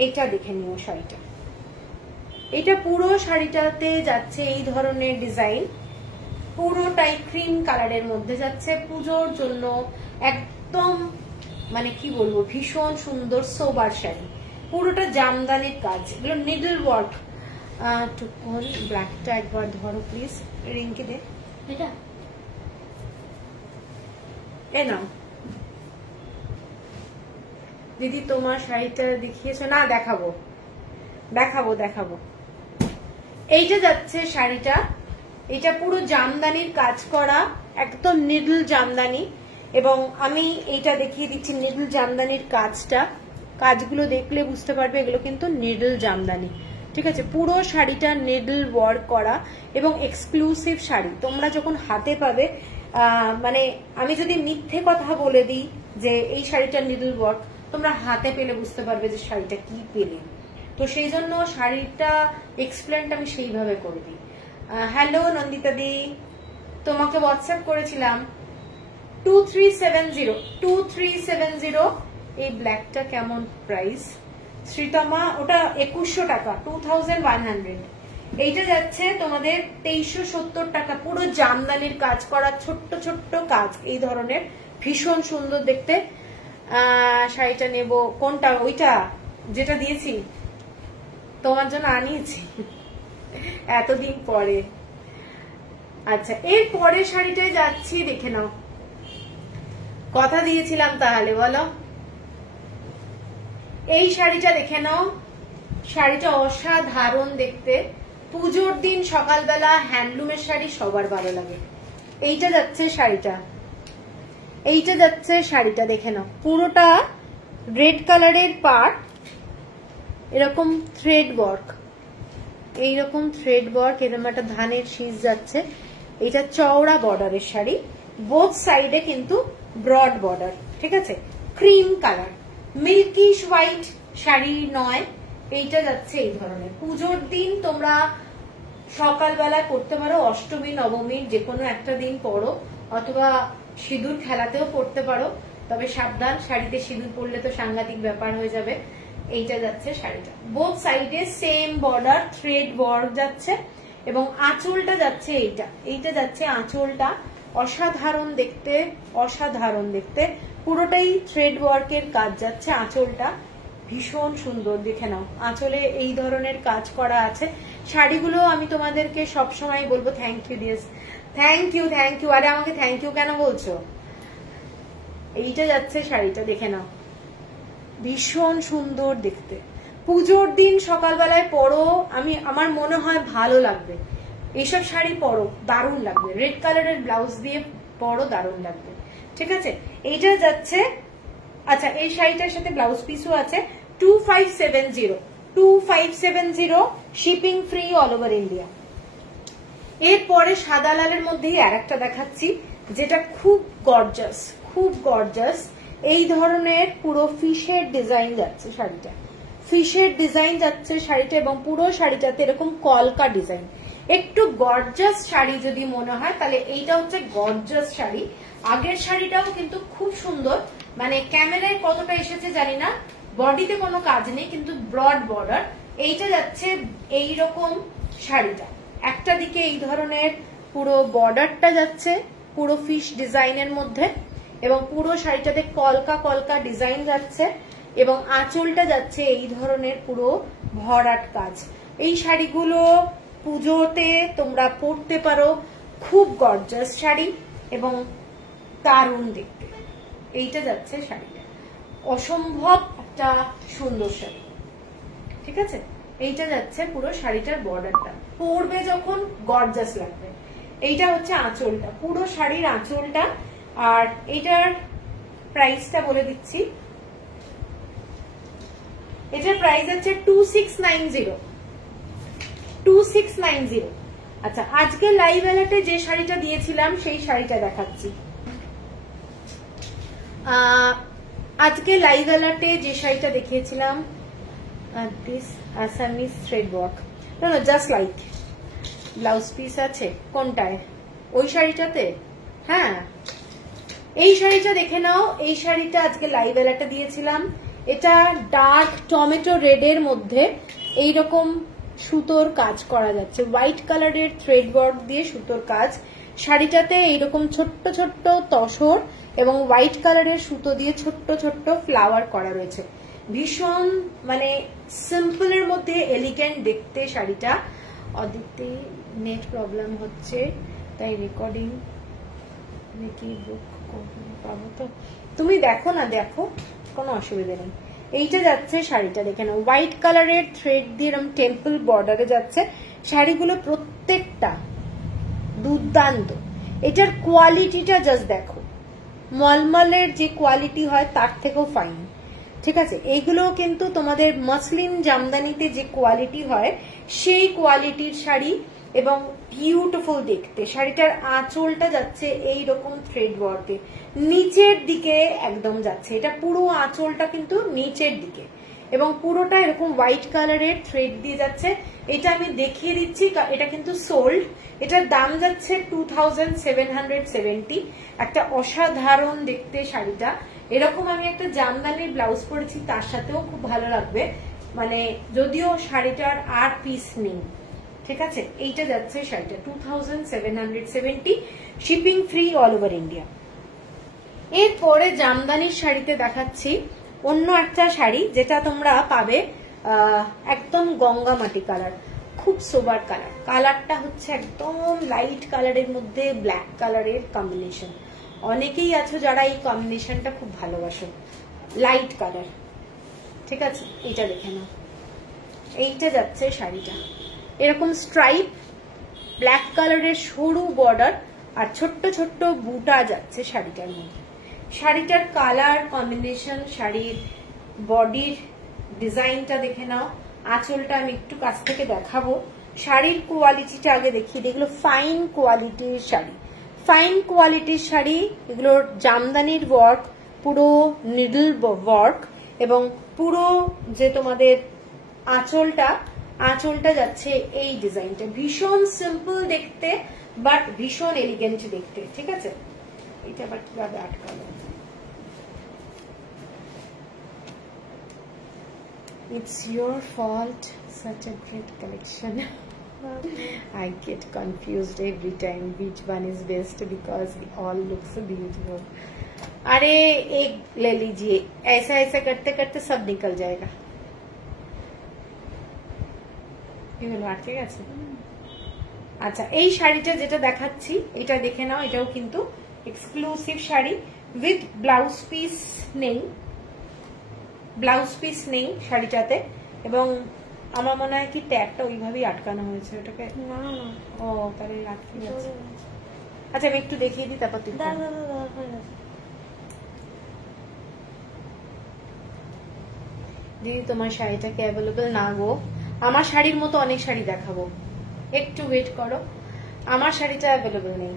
এইটা দেখে নিও শাড়িটা, এটা পুরো শাড়িটাতে যাচ্ছে এই ধরনের ডিজাইন, পুরোটাই ক্রিম কালারের মধ্যে যাচ্ছে। পুজোর জন্য একদম মানে কি বলবো, ভীষণ সুন্দর সোবার শাড়ি, পুরোটা জামদানির কাজ, এগুলো নিডল ওয়ার্ক। টুকুন ব্ল্যাকটা একবার ধরো প্লিজ, রিঙ্কি দে এটা, এ নাও দিদি, তোমার শাড়িটা দেখিয়েছো না? দেখাবো দেখাবো দেখাবো। এইটা যাচ্ছে শাড়িটা, এটা পুরো জামদানির কাজ করা, একদম নিডল জামদানি, এবং আমি এইটা দেখিয়ে দিচ্ছি নিডল জামদানির কাজটা। কাজগুলো দেখলে বুঝতে পারবে এগুলো কিন্তু নিডল জামদানি, ঠিক আছে। পুরো শাড়িটা নিডল ওয়ার্ক করা এবং এক্সক্লুসিভ শাড়ি। তোমরা যখন হাতে পাবে, মানে আমি যদি মিথ্যে কথা বলে দিই যে এই শাড়িটা নিডল ওয়ার্ক, তোমরা হাতে পেলে বুঝতে পারবে যে শাড়িটা কি পেলে। তো সেই জন্য শাড়িটা এক্সপ্লেনটা আমি সেইভাবে করে দিই। হ্যালো নন্দিতা দি, তোমাকে হোয়াটসঅ্যাপ করেছিলাম 2370। এই ব্ল্যাকটা কেমন প্রাইস? শ্রীতমা, ওটা 2100 টাকা, 2100। এইটা যাচ্ছে তোমাদের 2370 টাকা, পুরো জামদানির কাজ করা, ছোট্ট ছোট্ট কাজ এই ধরনের, ভীষণ সুন্দর দেখতে। শাড়িটা নেব কোনটা? ওইটা যেটা দিয়েছি তোমার জন্য আনিয়েছি এতদিন পরে। আচ্ছা, এর পরে শাড়িটায় যাচ্ছি, দেখে নাও, কথা দিয়েছিলাম তাহলে বলো। এই শাড়িটা দেখে নাও, শাড়িটা অসাধারণ দেখতে। পুজোর দিন সকালবেলা হ্যান্ডলুমের শাড়ি সবার ভালো লাগে। এইটা যাচ্ছে শাড়িটা, এইটা যাচ্ছে শাড়িটা, দেখে নাও, পুরোটা রেড কালারের পার্ট, এরকম থ্রেড ওয়ার্ক, এইরকম থ্রেড ওয়ার্ক, এরকম একটা ধানের শীষ যাচ্ছে। এটা চওড়া বর্ডারের শাড়ি, বোথ সাইডে কিন্তু ব্রড বর্ডার, ঠিক আছে। ক্রিম কালার, মিল্কিশ হোয়াইট শাড়ি নয়, এইটা যাচ্ছে এই ধরনের। পুজোর দিন তোমরা সকালবেলায় পড়তে পারো, অষ্টমী নবমীর যে কোনো একটা দিন পরো, অথবা সিঁদুর খেলাতেও পড়তে পারো, তবে সাবধান, শাড়িতে সিঁদুর পড়লে তো সাংঘাতিক ব্যাপার হয়ে যাবে। এইটা যাচ্ছে শাড়িটা, বোথ সাইডে সেম বর্ডার, থ্রেড ওয়ার্ক যাচ্ছে, এবং আঁচলটা যাচ্ছে এইটা যাচ্ছে আঁচলটা, অসাধারণ দেখতে, অসাধারণ দেখতে, পুরোটাই থ্রেড ওয়ার্কের কাজ যাচ্ছে। আঁচলটা ভীষণ সুন্দর, দেখে নাও, আঁচলে এই ধরনের কাজ করা আছে। শাড়িগুলো আমি তোমাদেরকে সবসময় বলবো thank you dears, thank you thank you. আরে আমাকে থ্যাংক ইউ কেন বলছো? এইটা যাচ্ছে শাড়িটা, দেখে নাও, ভীষণ সুন্দর দেখতে। পুজোর দিন সকালবেলায় পরো, আমার মনে হয় ভালো লাগবে। এইসব শাড়ি পরো, দারুণ লাগবে, রেড কালারের ব্লাউজ দিয়ে পরো, দারুণ লাগবে। ঠিক আছে, এইটা যাচ্ছে, আচ্ছা এই শাড়িটার সাথে ব্লাউজ পিসও আছে। 2570 shipping free all over India. এরপরে সাদা লালের মধ্যেই আর একটা দেখাচ্ছি, যেটা খুব গর্জাস, খুব গর্জাস। এই ধরনের পুরো ফিশের ডিজাইন যাচ্ছে শাড়িটা, ফিশের ডিজাইন যাচ্ছে শাড়িটা, এবং পুরো শাড়িটাতে এরকম কলকা ডিজাইন। একটু গর্জাস শাড়ি যদি মনে হয়, তাহলে এইটা হচ্ছে গর্জাস শাড়ি। আগের শাড়িটাও কিন্তু খুব সুন্দর, মানে ক্যামেরায় কতটা এসেছে জানি না, বডিতে কোনো কাজ নেই, কিন্তু ব্রড বর্ডার। এইটা যাচ্ছে এইরকম শাড়িটা, একটা দিকে এই ধরনের পুরো বর্ডারটা যাচ্ছে পুরো ফিশ ডিজাইনের মধ্যে, এবং পুরো শাড়িটাতে কলকা কলকা ডিজাইন যাচ্ছে, এবং আঁচলটা যাচ্ছে এই ধরনের পুরো ভরাট কাজ। এই শাড়িগুলো পুজোতে তোমরা পরতে পারো, খুব গর্জাস শাড়ি এবং দারুণ দেখতে। এইটা যাচ্ছে শাড়িটা, অসম্ভব একটা সুন্দর শাড়ি। ঠিক আছে, এইটা যাচ্ছে পুরো শাড়িটার বর্ডারটা, পরবে যখন গর্জাস লাগবে। এইটা হচ্ছে আঁচলটা, পুরো শাড়ির আঁচলটা। আর এইটার প্রাইসটা বলে দিচ্ছি, এটার প্রাইস হচ্ছে 2690। আচ্ছা, আজকে লাইভ অ্যালার্টে যে শাড়িটা দিয়েছিলাম সেই শাড়িটা দেখাচ্ছি। আজকে লাইভ অ্যালার্টে যে শাড়িটা দেখিয়েছিলাম, দিস আসামিস থ্রেড ওয়ার্ক, না জাস্ট লাইক ব্লাউজ পিস আছে, কোনটায়? ওই শাড়িটাতে, হ্যাঁ এই শাড়িটা দেখে নাও। এই শাড়িটা আজকে লাইভ অ্যালার্টে দিয়েছিলাম। এটা ডার্ক টমেটো রেড এর মধ্যে এইরকম সুতোর কাজ করা যাচ্ছে, হোয়াইট কালারের থ্রেড ওয়ার্ক দিয়ে সুতোর কাজ। শাড়িটাতে এইরকম ছোট্ট ছোট্ট তসর এবং হোয়াইট কালারের সুতো দিয়ে ছোট্ট ছোট্ট ফ্লাওয়ার করা রয়েছে। ভীষণ মানে সিম্পলের মধ্যে এলিগেন্ট দেখতে শাড়িটা। অদিতি নেট প্রবলেম হচ্ছে, তাই রেকর্ডিং নাকি বুক পাবো তো, তুমি দেখো না, দেখো কোনো অসুবিধা নেই। এইটা যাচ্ছে শাড়িটা, দেখে নাও, হোয়াইট কালারের থ্রেড দিয়ে এরকম টেম্পল বর্ডারে যাচ্ছে। শাড়িগুলো প্রত্যেকটা দুর্দান্ত। এটার কোয়ালিটিটা জাস্ট দেখো, মলমলের যে কোয়ালিটি হয় তার থেকেও ফাইন। ঠিক আছে, এইগুলো কিন্তু তোমাদের মসলিন জামদানিতে যে কোয়ালিটি হয় সেই কোয়ালিটির শাড়ি, এবং বিউটিফুল দেখতে। শাড়িটার আঁচলটা যাচ্ছে এইরকম থ্রেড ওয়ার্কে, নিচের দিকে একদম যাচ্ছে, এটা পুরো আঁচলটা কিন্তু নিচের দিকে, এবং পুরোটা এরকম হোয়াইট কালারের থ্রেড দিয়ে যাচ্ছে। এটা আমি দেখিয়ে দিচ্ছি, এটা কিন্তু সোল্ড। এটার দাম যাচ্ছে 2770। একটা অসাধারণ দেখতে শাড়িটা। এরকম আমি একটা জামদানির ব্লাউজ পরেছি, তার সাথেও খুব ভালো লাগবে, মানে যদিও শাড়িটার আর পিস নেই। ঠিক আছে, এইটা যাচ্ছে শাড়িটা 2770, shipping free all over India. এরপরে জামদানির শাড়িতে দেখাচ্ছি অন্য একটা শাড়ি, যেটা তোমরা পাবে একদম গঙ্গা মাটি কালার, খুব সোবার কালার। কালারটা হচ্ছে একদম লাইট কালারের মধ্যে ব্ল্যাক কালারের কম্বিনেশন। অনেকেই আছো যারা এই কম্বিনেশনটা খুব ভালোবাসো, লাইট কালার। ঠিক আছে, এইটা দেখে নাও, এইটা যাচ্ছে শাড়িটা, এরকম স্ট্রাইপ, ব্ল্যাক কালারের সরু বর্ডার আর ছোট্ট ছোট্ট বুটা যাচ্ছে শাড়িটার মধ্যে। শাড়িটার কালার কম্বিনেশন, শাড়ির বডির ডিজাইনটা দেখে নাও। আঁচলটা আমি একটু কাছ থেকে দেখাবো। শাড়ির কোয়ালিটিটা আগে দেখিয়ে দিই। এগুলো ফাইন কোয়ালিটির শাড়ি, ফাইন কোয়ালিটির শাড়ি। এগুলোর জামদানির ওয়ার্ক, পুরো নিডল ওয়ার্ক, এবং পুরো যে তোমাদের আঁচলটা যাচ্ছে এই ডিজাইনটা, ভীষণ সিম্পল দেখতে বাট ভীষণ এলিগেন্ট দেখতে। ঠিক আছে, এটা আবার কিভাবে আটকালো? It's your fault. Such a great collection. I get confused every time which one is best because it all looks so beautiful. अरे एक ले लीजिए, ऐसा ऐसा करते करते सब निकल जाएगा। ঠিক আছে, আচ্ছা এই শাড়িটা যেটা দেখাচ্ছি এটা দেখে নাও, এটাও কিন্তু exclusive sari with blouse piece নেই, ব্লাউজ পিস নেই শাড়িটাতে, এবং আমার মনে হয় কি ট্যাগটা ওইভাবেই আটকানো হয়েছে ওটাকে। না না, ও তাহলে আটকে গেছে। আচ্ছা আমি একটু দেখিয়ে দিই তারপর তুই দিদি তোমার শাড়িটা কি অ্যাভেলেবল? না গো, আমার শাড়ির মতো অনেক শাড়ি দেখাবো, একটু ওয়েট করো, আমার শাড়িটা অ্যাভেলেবল নেই।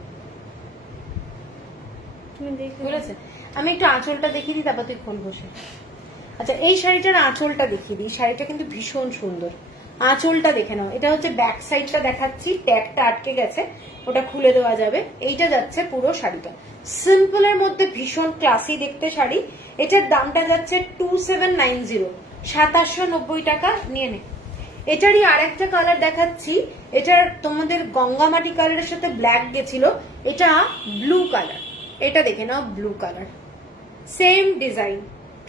বুঝেছে, আমি একটু আঁচলটা দেখিয়ে দিই তারপর তুই খোল বসে। আচ্ছা এই শাড়িটার আঁচলটা দেখিয়ে দিই, শাড়িটা কিন্তু ভীষণ সুন্দর। আঁচলটা দেখে নাও, এটা হচ্ছে ব্যাক সাইডটা দেখাচ্ছি, ট্যাগটা আটকে গেছে, ওটা খুলে দেওয়া যাবে। এইটা যাচ্ছে পুরো শাড়িটা, সিম্পলের মধ্যে ভীষণ ক্লাসি দেখতে শাড়ি। এটার দামটা যাচ্ছে 2790, 2790 টাকা নিয়ে নে। এটারই আরেকটা কালার দেখাচ্ছি, এটার তোমাদের গঙ্গামাটি কালারের সাথে ব্ল্যাক গেছিল, এটা ব্লু কালার, এটা দেখে নাও ব্লু কালার, সেম ডিজাইন,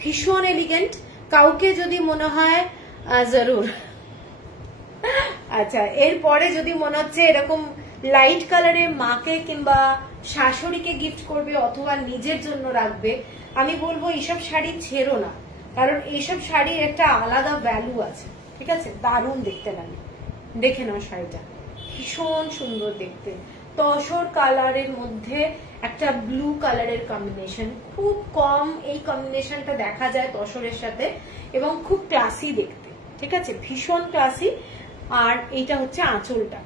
ভীষণ এলিগেন্ট। কাউকে যদি মনে হয় জরুর। আচ্ছা এরপরে যদি মনে হচ্ছে এরকম লাইট কালারের মাকে কিংবা শাশুড়িকে গিফট করবে অথবা নিজের জন্য রাখবে, আমি বলবো এইসব শাড়ি ছেড়ো না, কারণ এইসব শাড়ির একটা আলাদা ভ্যালু আছে। ঠিক আছে, দারুণ দেখতে লাগে, দেখে নাও শাড়িটা, ভীষণ সুন্দর দেখতে, তসর কালারের মধ্যে একটা ব্লু কালারের কম্বিনেশন, খুব কম এই কম্বিনেশনটা দেখা যায় তসরের সাথে, এবং খুব ক্লাসি দেখতে। ঠিক আছে, ভীষণ ক্লাসি। আর এইটা হচ্ছে আঁচলটা,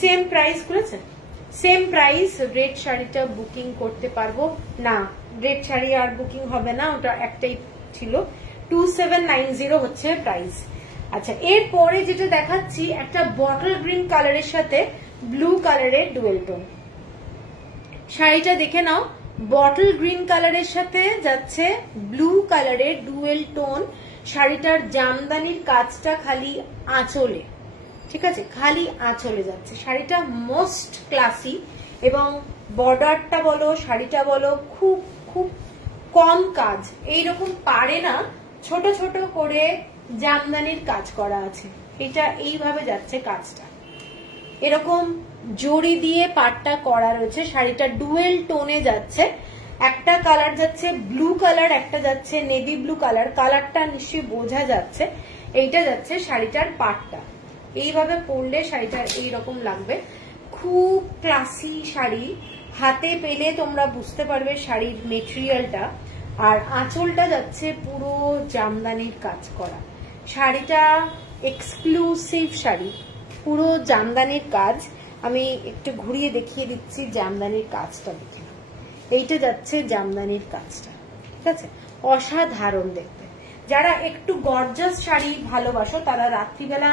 সেম প্রাইস করেছে, সেম প্রাইস। রেড শাড়িটা বুকিং করতে পারবো না, রেড শাড়ি আর বুকিং হবে না, ওটা একটাই ছিল, 2790 হচ্ছে প্রাইস। আচ্ছা এরপরে যেটা দেখাচ্ছি একটা বটল গ্রিন কালারের সাথে ব্লু কালারের ডুয়েল টোন, শাড়িটা দেখে নাও, বটল গ্রিন কালারের সাথে যাচ্ছে ব্লু কালারের ডুয়েল টোন। শাড়িটার জামদানির কাজটা খালি আঁচলে, ঠিক আছে, খালি আঁচলে যাচ্ছে, শাড়িটা মোস্ট ক্লাসি, এবং বর্ডারটা বলো শাড়িটা বলো খুব খুব কম কাজ, এইরকম পারে না, ছোট ছোট করে জামদানির কাজ করা আছে, এটা এইভাবে যাচ্ছে কাজটা, এরকম জড়ি দিয়ে পাটটা করা রয়েছে। শাড়িটা ডুয়েল টোনে যাচ্ছে, একটা কালার যাচ্ছে ব্লু কালার, একটা যাচ্ছে নেভি ব্লু কালার, কালারটা নিশ্চয়ই বোঝা যাচ্ছে। এইটা যাচ্ছে শাড়িটার পাটটা, এইভাবে পরলে শাড়িটা এইরকম লাগবে, খুব ক্লাসি শাড়ি, হাতে পেলে তোমরা বুঝতে পারবে শাড়ির মেটেরিয়ালটা। আর আঁচলটা যাচ্ছে পুরো জামদানির কাজ করা, শাড়িটা এক্সক্লুসিভ শাড়ি, পুরো জামদানির কাজ। আমি একটু ঘুরিয়ে দেখিয়ে দিচ্ছি জামদানির কাজটা, দেখে এইটা যাচ্ছে জামদানির কাজটা, ঠিক আছে, অসাধারণ দেখতে। যারা একটু গর্জাস শাড়ি ভালোবাসো তারা রাত্রিবেলা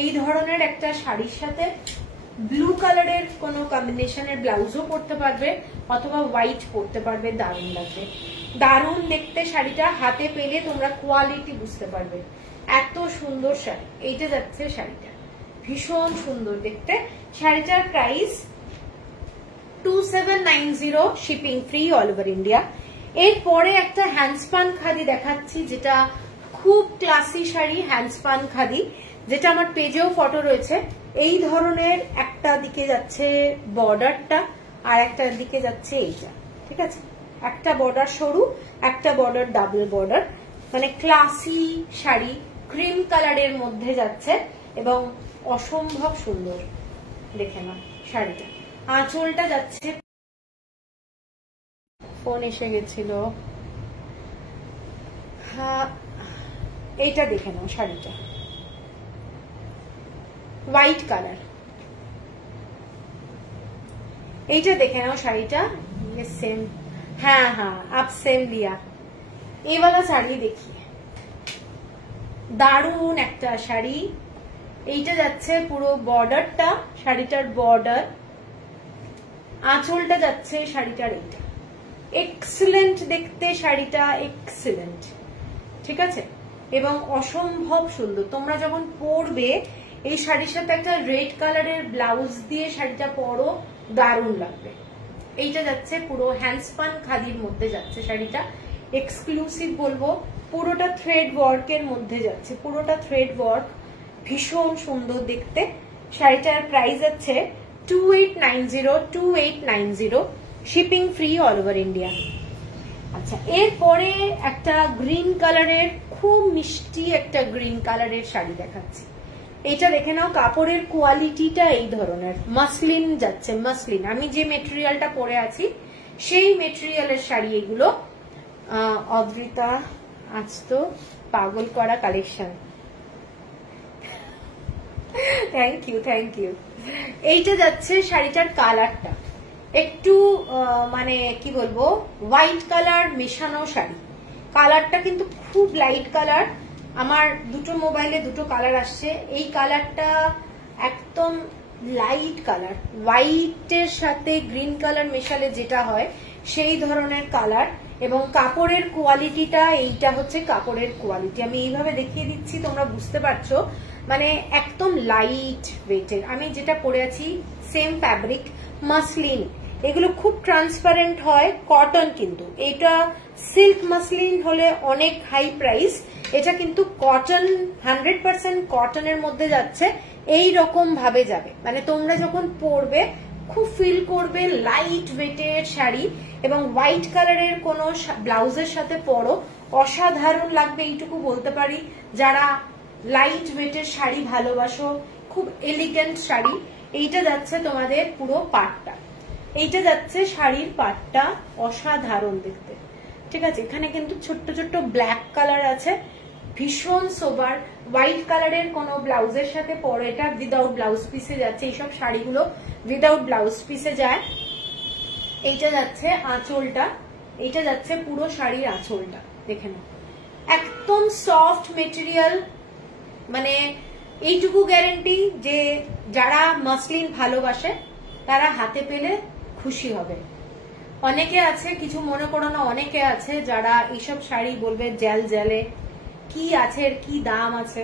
এই ধরনের একটা শাড়ির সাথে ব্লু কালারের কোনো কম্বিনেশনের ব্লাউজও পরতে পারবে অথবা হোয়াইট পরতে পারবে, দারুণ লাগবে, দারুণ দেখতে শাড়িটা, হাতে পেলে তোমরা কোয়ালিটি বুঝতে পারবে, এত সুন্দর শাড়ি। এইটা যাচ্ছে শাড়িটা, ভীষণ সুন্দর দেখতে। শাড়িটার price 2790, shipping free all over India. এরপরে একটা হ্যান্ডস্পান খাদি দেখাচ্ছি, যেটা খুব ক্লাসি শাড়ি, হ্যান্ডস্পান খাদি, যেটা আমার পেজেও ফটো রয়েছে। এই ধরনের একটা দিকে যাচ্ছে বর্ডারটা আর একটা দিকে যাচ্ছে এইটা, ঠিক আছে, একটা বর্ডার সরু, একটা বর্ডার ডাবল বর্ডার, মানে ক্লাসি শাড়ি, ক্রিম কালারের মধ্যে যাচ্ছে এবং অসম্ভব সুন্দর, দেখে না শাড়িটা। আঁচলটা যাচ্ছে, ফোন এসে গেছিল, হ্যাঁ এইটা দেখে নাও, শাড়িটা হোয়াইট কালার, এইটা দেখে নাও শাড়িটা, সেম, হ্যাঁ হ্যাঁ আপ সেম লিয়া, এওয়ালা শাড়ি দেখিয়ে, দারুন একটা শাড়ি। এইটা যাচ্ছে পুরো বর্ডারটা, শাড়িটার বর্ডার, আঁচলটা যাচ্ছে শাড়িটার এইটা। এক্সিলেন্ট দেখতে শাড়িটা, এক্সিলেন্ট, ঠিক আছে, এবং অসম্ভব সুন্দর। তোমরা যখন পরবে এই শাড়ির সাথে একটা রেড কালারের ব্লাউজ দিয়ে শাড়িটা পরো, দারুণ লাগবে। এইটা যাচ্ছে পুরো হ্যান্ডস্পান খাদির মধ্যে যাচ্ছে শাড়িটা, এক্সক্লুসিভ বলবো। পুরোটা থ্রেড ওয়ার্কের মধ্যে যাচ্ছে, পুরোটা থ্রেড ওয়ার্ক, ভীষণ সুন্দর দেখতে। শাড়িটার প্রাইস আছে 2890, shipping free all over India. আচ্ছা, এরপরে একটা গ্রিন কালারের, খুব মিষ্টি একটা গ্রিন কালারের শাড়ি দেখাচ্ছি। এটা দেখে নাও, কাপড়ের কোয়ালিটিটা এই ধরনের, মাসলিন যাচ্ছে, মাসলিন। আমি যে মেটেরিয়ালটা পরে আছি সেই মেটেরিয়ালের শাড়ি এগুলো। অদ্রিতা, আজ তো পাগল করা collection, thank you, thank you. এইটা যাচ্ছে শাড়িটার কালারটা একটু মানে কি বলবো, হোয়াইট কালার মেশানো শাড়ি। কালারটা কিন্তু খুব লাইট কালার। আমার দুটো মোবাইলে দুটো কালার আসছে। এই কালারটা একদম লাইট কালার, হোয়াইটের সাথে গ্রিন কালার মেশালে যেটা হয় সেই ধরনের কালার। এবং কাপড়ের কোয়ালিটিটা, এইটা হচ্ছে কাপড়ের কোয়ালিটি, আমি এইভাবে দেখিয়ে দিচ্ছি, তোমরা বুঝতে পারছো, মানে একদম লাইট ওয়েটের। আমি যেটা পরে আছি সেম ফ্যাব্রিক, মাসলিন, এগুলো খুব ট্রান্সপারেন্ট হয়, কটন। কিন্তু এটা সিল্ক মাসলিন হলে অনেক হাই প্রাইস, এটা কিন্তু কটন, 100% কটনের মধ্যে যাচ্ছে। এই রকম ভাবে যাবে, মানে তোমরা যখন পরবে খুব ফিল করবে লাইট ওয়েটের শাড়ি। এবং হোয়াইট কালারের কোন ব্লাউজের সাথে পরো, অসাধারণ লাগবে, এইটুকু বলতে পারি। যারা লাইট ওয়েটের শাড়ি ভালোবাসো, খুব এলিগেন্ট শাড়ি। এইটা যাচ্ছে তোমাদের পুরো পাটটা, এইটা যাচ্ছে শাড়ির পাটটা, অসাধারণ দেখতে, ঠিক আছে। এখানে কিন্তু ছোট্ট ছোট্ট ব্ল্যাক কালার আছে, ভীষণ সোবার। হোয়াইট কালারের কোন ব্লাউজের সাথে পরে, এটা উইদাউট ব্লাউজ পিসে যাচ্ছে, এইসব শাড়িগুলো উইদাউট ব্লাউজ পিসে যায়। এইটা যাচ্ছে আঁচলটা, এইটা যাচ্ছে পুরো শাড়ির আঁচলটা, দেখে নাও, একদম সফট মেটেরিয়াল। মানে এইটুকু গ্যারেন্টি যে যারা মাসলিন ভালোবাসে তারা হাতে পেলে খুশি হবে। অনেকে আছে, কিছু মনে করো না, অনেকে আছে যারা এইসব শাড়ি বলবে জেল জেলে, কি আছে, এর কি দাম আছে।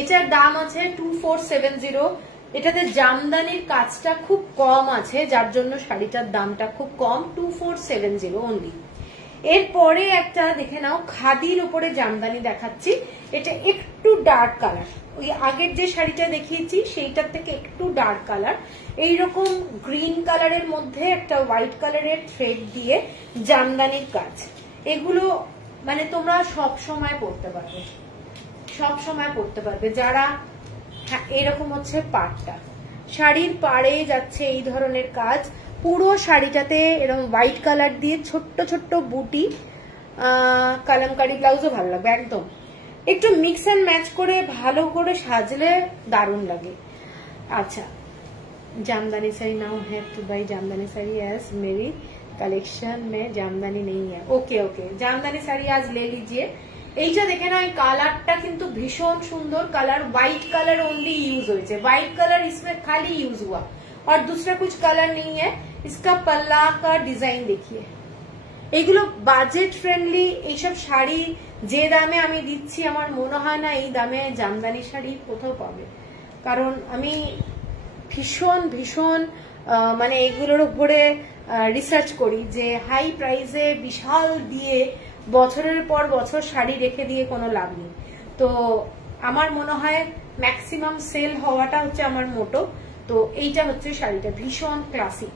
এটার দাম আছে 2470। এটাতে জামদানির কাজটা খুব কম আছে, যার জন্য শাড়িটার দামটা খুব কম, 2470 অনলি। এরপরে একটা দেখে নাও, খাদির উপরে জামদানি দেখাচ্ছি। এটা একটু ডার্ক কালার, ওই আগের যে শাড়িটা দেখিয়েছি সেইটার থেকে একটু ডার্ক কালার। এইরকম গ্রিন কালারের মধ্যে একটা হোয়াইট কালারের থ্রেড দিয়ে জামদানির কাজ। এগুলো মানে তোমরা সব সময় পরতে পারবে, সব সময় পরতে পারবে যারা। হ্যাঁ, এরকম হচ্ছে পাড়টা, শাড়ির পাড়ে যাচ্ছে এই ধরনের কাজ। পুরো শাড়িটাতে এরকম হোয়াইট কালার দিয়ে ছোট্ট ছোট্ট বুটি, কালামকারি ব্লাউজও ভালো লাগবে একদম। একটু মিক্স এন্ড ম্যাচ করে ভালো করে সাজলে দারুণ লাগে। আচ্ছা, Jamdani sari now have to buy Jamdani sari as मेरी कलेक्शन में जामदानी नहीं है। ओके ओके, जामदानी साड़ी आज ले लीजिए। এইটা দেখে না, এই কালারটা কিন্তু ভীষণ সুন্দর colour, white colour only use হয়েছে, व्हाइट कलर इसमें खाली यूज हुआ और दूसरा कुछ कलर नहीं है। इसका पल्ला का डिजाइन देखिए। এগুলো বাজেট ফ্রেন্ডলি এইসব শাড়ি যে দামে আমি দিচ্ছি, আমার মনে হয় না এই দামে জামদানি শাড়ি কোথাও পাবে। কারণ আমি ভীষণ ভীষণ মানে এগুলোর উপরে রিসার্চ করি যে হাই প্রাইসে বিশাল দিয়ে বছরের পর বছর শাড়ি রেখে দিয়ে কোনো লাভ নেই। তো আমার মনে হয় ম্যাক্সিমাম সেল হওয়াটা হচ্ছে আমার মোটো। তো এইটা হচ্ছে শাড়িটা, ভীষণ ক্লাসিক,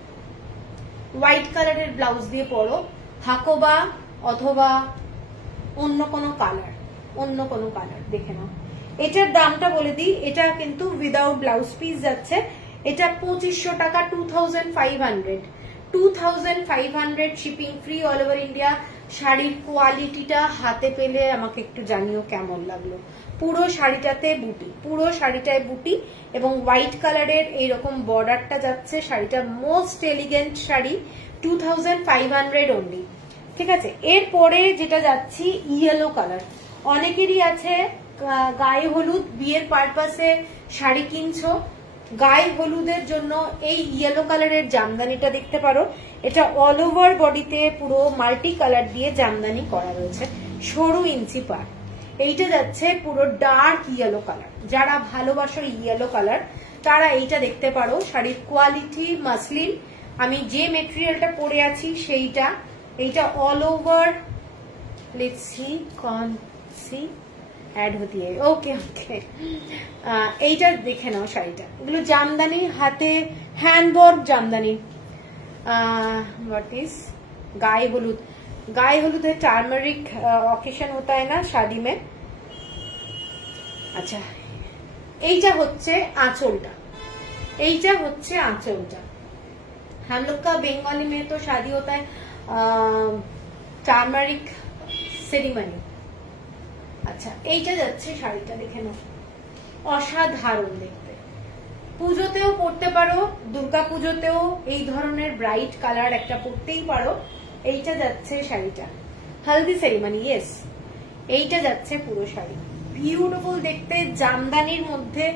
হোয়াইট কালারের ব্লাউজ দিয়ে পরো, হাকোবা অথবা অন্য কোনো কালার, অন্য কোনো কালার দেখে নাও। এটার দামটা বলে দিই, এটা কিন্তু উইদাউট ব্লাউজ পিস যাচ্ছে। এটা 2500 টাকা, 2500 shipping free all over India. শাড়ির কোয়ালিটিটা হাতে পেলে আমাকে একটু জানিও কেমন লাগলো। পুরো শাড়িটাতে বুটি, পুরো শাড়িটায় বুটি এবং হোয়াইট কালারের এইরকম বর্ডারটা যাচ্ছে। শাড়িটা মোস্ট এলিগেন্ট শাড়ি, 2500 অনলি, ঠিক আছে। এরপরে যেটা যাচ্ছি ইয়েলো কালার, অনেকেরই আছে গায়ে হলুদ, বিয়ের পারপাসে শাড়ি কিনছো, গায়ে হলুদের জন্য এই ইয়েলো কালারের জামদানিটা দেখতে পারো। এটা অল ওভার বডিতে পুরো মাল্টি কালার দিয়ে জামদানি করা রয়েছে, সরু ইঞ্চি পার। এইটা যাচ্ছে পুরো ডার্ক ইয়েলো কালার। যারা ভালোবাসো ইয়েলো কালার তারা এইটা দেখতে পারো। শাড়ির কোয়ালিটি মাসলিন, আমি যে মেটেরিয়ালটা পরে আছি সেইটা। এইটা অল ওভার, লেটস সি কন সি অ্যাড হতি है। ওকে ওকে, এইটা দেখে নাও শাড়িটা। এগুলো জামদানি, হাতে handwork Jamdani. What is Gaye Holud, Gaye Holud है टार्मरिक ऑकेशन होता है ना शादी में। अच्छा, এইটা হচ্ছে আঁচলটা, এইটা হচ্ছে আঁচলটা। हम लोग का बंगाली में तो शादी होता है টার্মারিক সেরিমনি। আচ্ছা, এইটা যাচ্ছে শাড়িটা, দেখে নাও, অসাধারণ দেখতে। পুজোতেও পরতে পারো, দুর্গা পুজোতেও এই ধরনের ব্রাইট কালার একটা পরতেই পারো। এইটা যাচ্ছে শাড়িটা, হলদি সেরিমনি, ইয়েস। এইটা যাচ্ছে পুরো শাড়ি, বিউটিফুল দেখতে, জামদানির মধ্যে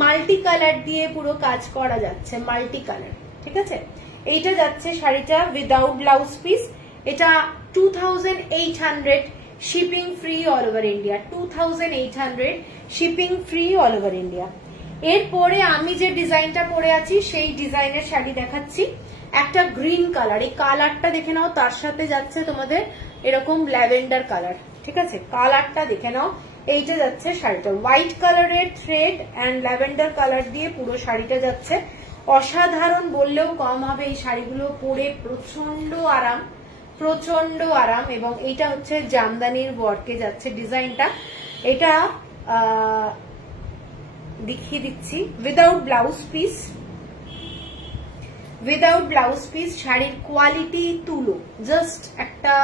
মাল্টি কালার দিয়ে পুরো কাজ করা যাচ্ছে, মাল্টি কালার, ঠিক আছে। এইটা যাচ্ছে শাড়িটা উইদাউট ব্লাউজ পিস। এটা 2800, shipping free all over India, 2800 shipping free all over India. এরপরে আমি যে ডিজাইনটা পরে আছি সেই ডিজাইনের শাড়ি দেখাচ্ছি। একটা গ্রিন কালার, এই কালারটা দেখে নাও, তার সাথে যাচ্ছে তোমাদের এরকম ল্যাভেন্ডার কালার, ঠিক আছে, কালারটা দেখে নাও। এইটা যাচ্ছে শাড়িটা, হোয়াইট কালারের থ্রেড অ্যান্ড ল্যাভেন্ডার কালার দিয়ে পুরো শাড়িটা যাচ্ছে। অসাধারণ বললেও কম হবে, এই শাড়িগুলো পরে প্রচন্ড আরাম, প্রচন্ড আরাম। এবং এইটা হচ্ছে জামদানির ওয়ার্কে যাচ্ছে ডিজাইনটা। এটা দেখিয়ে দিচ্ছি, without blouse piece, without blouse piece. শাড়ির কোয়ালিটি তুলো, জাস্ট একটা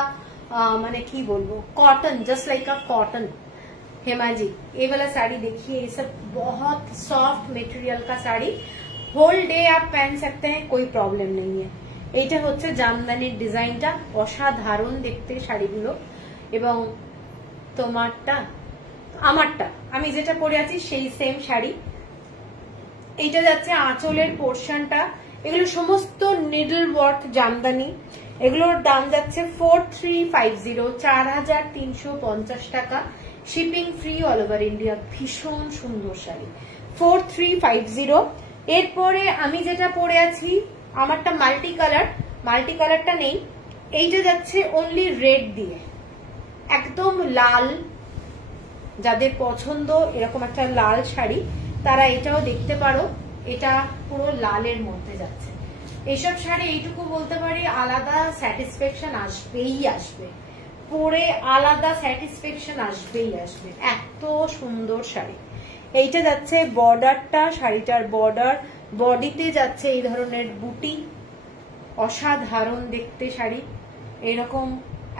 মানে কি বলবো, cotton, just like a cotton. Hema ji, ये वाला साड़ी देखिए, ये सब बहुत सॉफ्ट मटेरियल का साड़ी, होल डे आप पहन सकते हैं, कोई प्रॉब्लम नहीं है। এইটা হচ্ছে জামদানির ডিজাইনটা, অসাধারণ দেখতে শাড়িগুলো। এবং তোমারটা, আমারটা, আমি যেটা পরে আছি সেই সেম শাড়ি। এইটা যাচ্ছে আঁচলের পোর্শনটা, এগুলো সমস্ত নিডল ওয়ার্ক জামদানি। এগুলোর দাম যাচ্ছে 4350, 4350 টাকা, shipping free all over India. ভীষণ সুন্দর শাড়ি, 4350। এরপরে আমি যেটা পরে আছি, আমারটা মাল্টি কালার, মাল্টি কালারটা নেই। এইটা যাচ্ছে অনলি রেড দিয়ে, একদম লাল। যাদের পছন্দ এরকম একটা লাল শাড়ি তারা এটাও দেখতে পারো, এটা পুরো লালের মধ্যে যাচ্ছে। এইসব শাড়ি এইটুকু বলতে পারি, আলাদা স্যাটিসফ্যাকশন আসবেই আসবে, পরে আলাদা স্যাটিসফ্যাকশন আসবেই আসবে, এত সুন্দর শাড়ি। এইটা যাচ্ছে বর্ডারটা, শাড়িটার বর্ডার, বডিতে যাচ্ছে এই ধরনের বুটি, অসাধারণ দেখতে শাড়ি। এরকম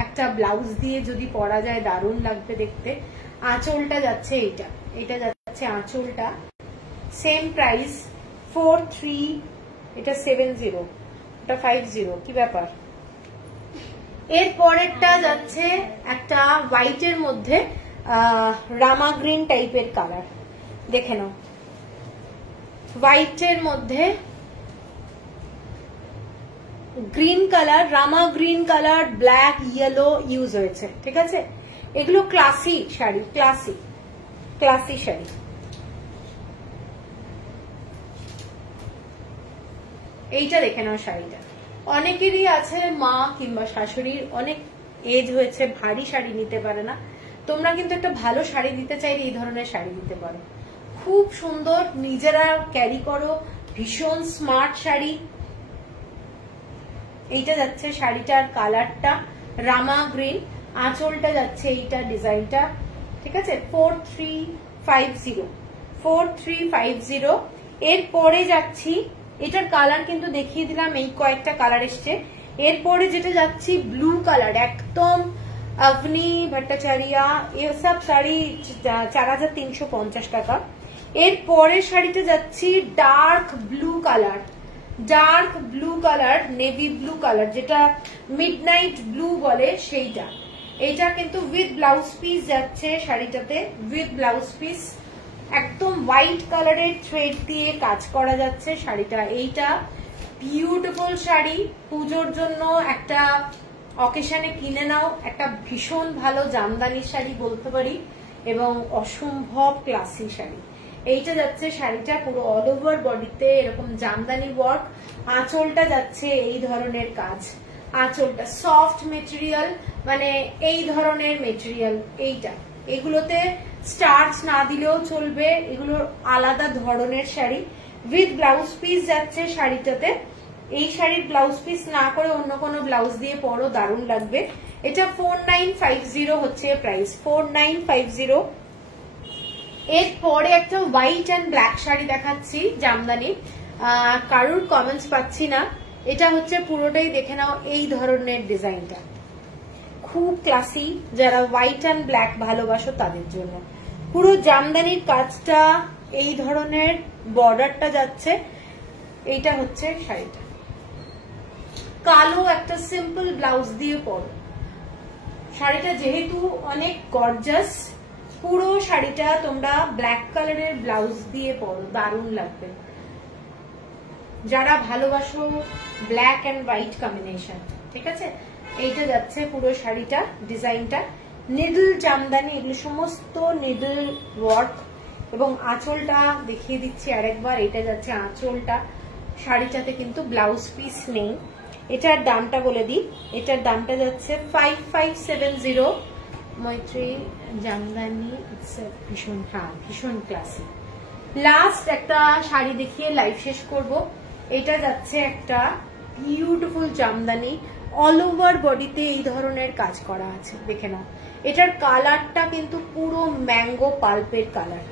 একটা ব্লাউজ দিয়ে যদি পরা যায় দারুণ লাগবে দেখতে। আঁচলটা যাচ্ছে এইটা, এটা যাচ্ছে আঁচলটা, সেম প্রাইস 43, এটা 70, এটা 50, কি ব্যাপার। এর পরেরটা যাচ্ছে একটা হোয়াইটের মধ্যে রামা গ্রিন টাইপের কালার, দেখে নাও, হোয়াইটের মধ্যে green colour, Rama green colour, black yellow use হয়েছে, ঠিক আছে। এগুলো classy sari, classy classy sari. এইটা দেখে নাও শাড়িটা। অনেকেরই আছে মা কিংবা শাশুড়ির অনেক এজ হয়েছে, ভারী শাড়ি নিতে পারে না, তোমরা কিন্তু একটা ভালো শাড়ি দিতে চাইলে এই ধরনের শাড়ি দিতে পারো, খুব সুন্দর, নিজেরা ক্যারি করো, ভীষণ স্মার্ট শাড়ি। এইটা যাচ্ছে শাড়িটার কালারটা রামা গ্রিন, আঁচলটা যাচ্ছে এইটা ডিজাইনটা, ঠিক আছে, 4350। এরপরে যাচ্ছি, এটার কালার কিন্তু দেখিয়ে দিলাম, এই কয়েকটা কালার এসছে। এরপরে যেটা যাচ্ছি ব্লু কালার, একদম अवनी भट्टाचार्य, ये सब শাড়ি 4350 টাকা। এর পরের শাড়িতে যাচ্ছি dark blue colour, dark blue colour, navy blue colour, যেটা মিডনাইট ব্লু বলে সেইটা। এটা কিন্তু উইথ ব্লাউজ পিস যাচ্ছে শাড়িটাতে, উইথ ব্লাউজ পিস একদম হোয়াইট কালারের থ্রেড দিয়ে কাজ করা যাচ্ছে শাড়িটা। এইটা বিউটিফুল শাড়ি, পুজোর জন্য একটা অকেশনে কিনে নাও, একটা ভীষণ ভালো জামদানি শাড়ি বলতে পারি এবং অসম্ভব ক্লাসি শাড়ি। এইটা যাচ্ছে শাড়িটা পুরো অল ওভার বডিতে এরকম জামদানি ওয়ার্ক, আঁচলটা যাচ্ছে এই ধরনের কাজ, আঁচলটা সফট মেটেরিয়াল, মানে এই ধরনের মেটেরিয়াল। এইটা এগুলোতে স্টার্চ না দিলেও চলবে, এগুলো আলাদা ধরনের শাড়ি। উইথ ব্লাউজ পিস যাচ্ছে শাড়িটাতে। এই শাড়ির ব্লাউজ পিস না করে অন্য কোনো ব্লাউজ দিয়ে পরো, দারুণ লাগবে। এটা 4950 হচ্ছে প্রাইস, 4950। এরপরে একটা হোয়াইট অ্যান্ড ব্ল্যাক শাড়ি দেখাচ্ছি জামদানি, কারুর কমেন্টস পাচ্ছি না। এটা হচ্ছে পুরোটাই দেখে নাও এই ধরনের ডিজাইনটা, খুব ক্লাসি, যারা হোয়াইট অ্যান্ড ব্ল্যাক ভালোবাসো তাদের জন্য। পুরো জামদানির কাজটা এই ধরনের, বর্ডারটা যাচ্ছে, এইটা হচ্ছে শাড়িটা। কালো একটা সিম্পল ব্লাউজ দিয়ে পরো শাড়িটা, যেহেতু অনেক গর্জাস, পুরো শাড়িটা তোমরা ব্ল্যাক কালারের ব্লাউজ দিয়ে পরো, দারুণ লাগবে। যারা ভালোবাসো ব্ল্যাক অ্যান্ড হোয়াইট কম্বিনেশন, ঠিক আছে। এইটা যাচ্ছে পুরো শাড়িটা, ডিজাইনটা নিডল জামদানি, এগুলো সমস্ত নিডল ওয়ার্ক। এবং আঁচলটা দেখিয়ে দিচ্ছি আরেকবার, এটা যাচ্ছে আঁচলটা। শাড়িটাতে কিন্তু ব্লাউজ পিস নেই। এটার দামটা বলে দিই, এটার দামটা যাচ্ছে 5570। মৈত্রী জামদানি, ভীষণ ভীষণ ক্লাসি। লাস্ট একটা শাড়ি দেখিয়ে লাইভ শেষ করব। এটা যাচ্ছে একটা বিউটিফুল জামদানি, অল ওভার বডিতে এই ধরনের কাজ করা আছে, দেখে নাও। এটার কালারটা কিন্তু পুরো ম্যাঙ্গো পাল্পের কালার,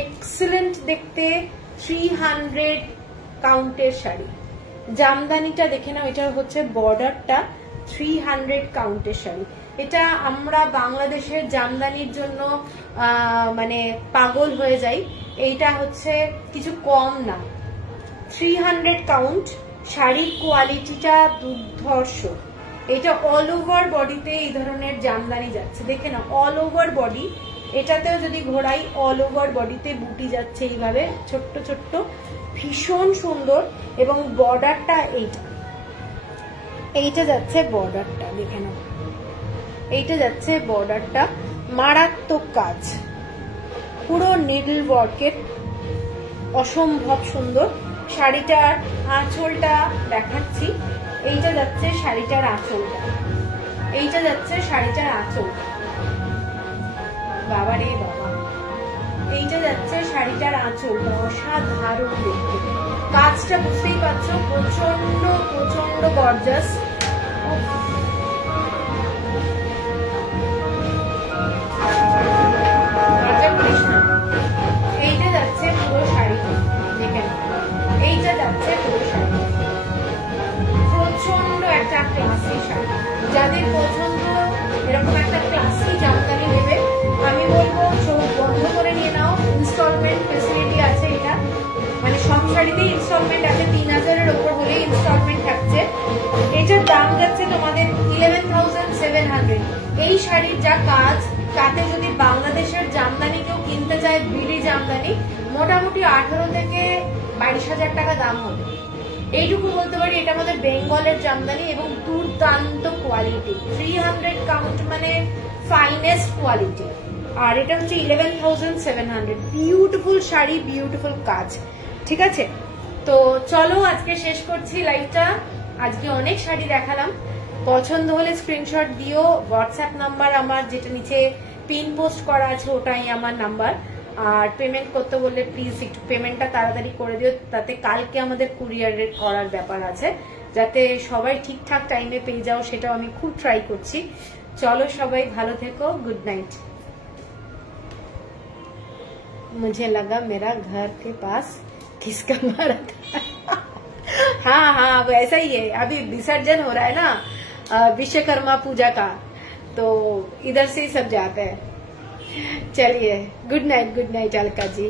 এক্সেলেন্ট দেখতে। 300 কাউন্টের শাড়ি, জামদানিটা দেখে নাও। এটা হচ্ছে বর্ডারটা, 300 কাউন্টের শাড়ি। এটা আমরা বাংলাদেশের জামদানির জন্য মানে পাগল হয়ে যাই। এইটা হচ্ছে কিছু কম না, 300 কাউন্ট। শাড়ির কোয়ালিটিটা দুর্ধর্ষ। এটা অল ওভার বডিতে এই ধরনের জামদানি যাচ্ছে, দেখে না, অল ওভার বডি। এটাতেও যদি ঘোরাই, অল ওভার বডিতে বুটি যাচ্ছে এইভাবে ছোট্ট ছোট্ট, ভীষণ সুন্দর। এবং বর্ডারটা এইটা যাচ্ছে বর্ডারটা, দেখে নাও, এইটা যাচ্ছে বর্ডারটা, মারাত্মক কাজ, পুরো নিডল ওয়ার্কের, অসম্ভব সুন্দর। শাড়িটার আঁচলটা দেখাচ্ছি, এইটা যাচ্ছে শাড়িটার আঁচলটা, এইটা যাচ্ছে শাড়িটার আঁচলটা, বাবা রে বাবা, এইটা যাচ্ছে শাড়িটার আঁচলটা, অসাধারণ দেখতে। কাজটা বুঝতেই পারছো, প্রচন্ড প্রচন্ড গর্জাস। এইটা যাচ্ছে পুরো শাড়ি, দেখে এইটা যাচ্ছে পুরো শাড়ি, প্রচন্ড একটা ক্লাসি শাড়ি। যাদের পছন্দ এরকম একটা ক্লাসি জামদানি নেবে, আমি বলবো চোখ বন্ধ করে নিয়ে নাও। ইনস্টলমেন্ট ফেসিলিটি আছে, এটা মানে সব শাড়িতেই ইনস্টলমেন্ট আছে, 3000-এর ওপর হলেই ইনস্টলমেন্ট থাকছে। এটার দাম যাচ্ছে তোমাদের 11,700। এই শাড়ির যা কাজ, তাতে যদি বাংলাদেশের জামদানি কেউ কিনতে চায়, বিডি জামদানি, মোটামুটি 18 থেকে 22,000 টাকা দাম হবে। এইটুকু বলতে পারি, এটা আমাদের বেঙ্গলের জামদানি এবং দুর্দান্ত কোয়ালিটি, 300 কাউন্ট মানে ফাইনেস্ট কোয়ালিটি। আর এটা হচ্ছে 11,700। বিউটিফুল শাড়ি, বিউটিফুল কাজ, ঠিক আছে। তো চলো আজকে শেষ করছি লাইভটা। আজকে অনেক শাড়ি দেখালাম, পছন্দ হলে স্ক্রিনশট দিও। হোয়াটসঅ্যাপ নাম্বার আমার, যেটা নিচে পিন পোস্ট করা আছে, ওটাই আমার নাম্বার। আর পেমেন্ট করতে বললে প্লিজ একটু পেমেন্টটা তাড়াতাড়ি করে দিও, তাতে কালকে আমাদের কুরিয়ারের করার ব্যাপার আছে, যাতে সবাই ঠিকঠাক টাইমে পেয়ে যাও, সেটাও আমি খুব ট্রাই করছি। চলো সবাই ভালো থেকো, গুড नाइट। मुझे लगा मेरा घर के पास किसका मारा था। हाँ हाँ वैसा ही है, अभी विसर्जन हो रहा है ना विश्वकर्मा पूजा का, तो इधर से ही सब जाते हैं। चलिए गुड नाइट अलका जी।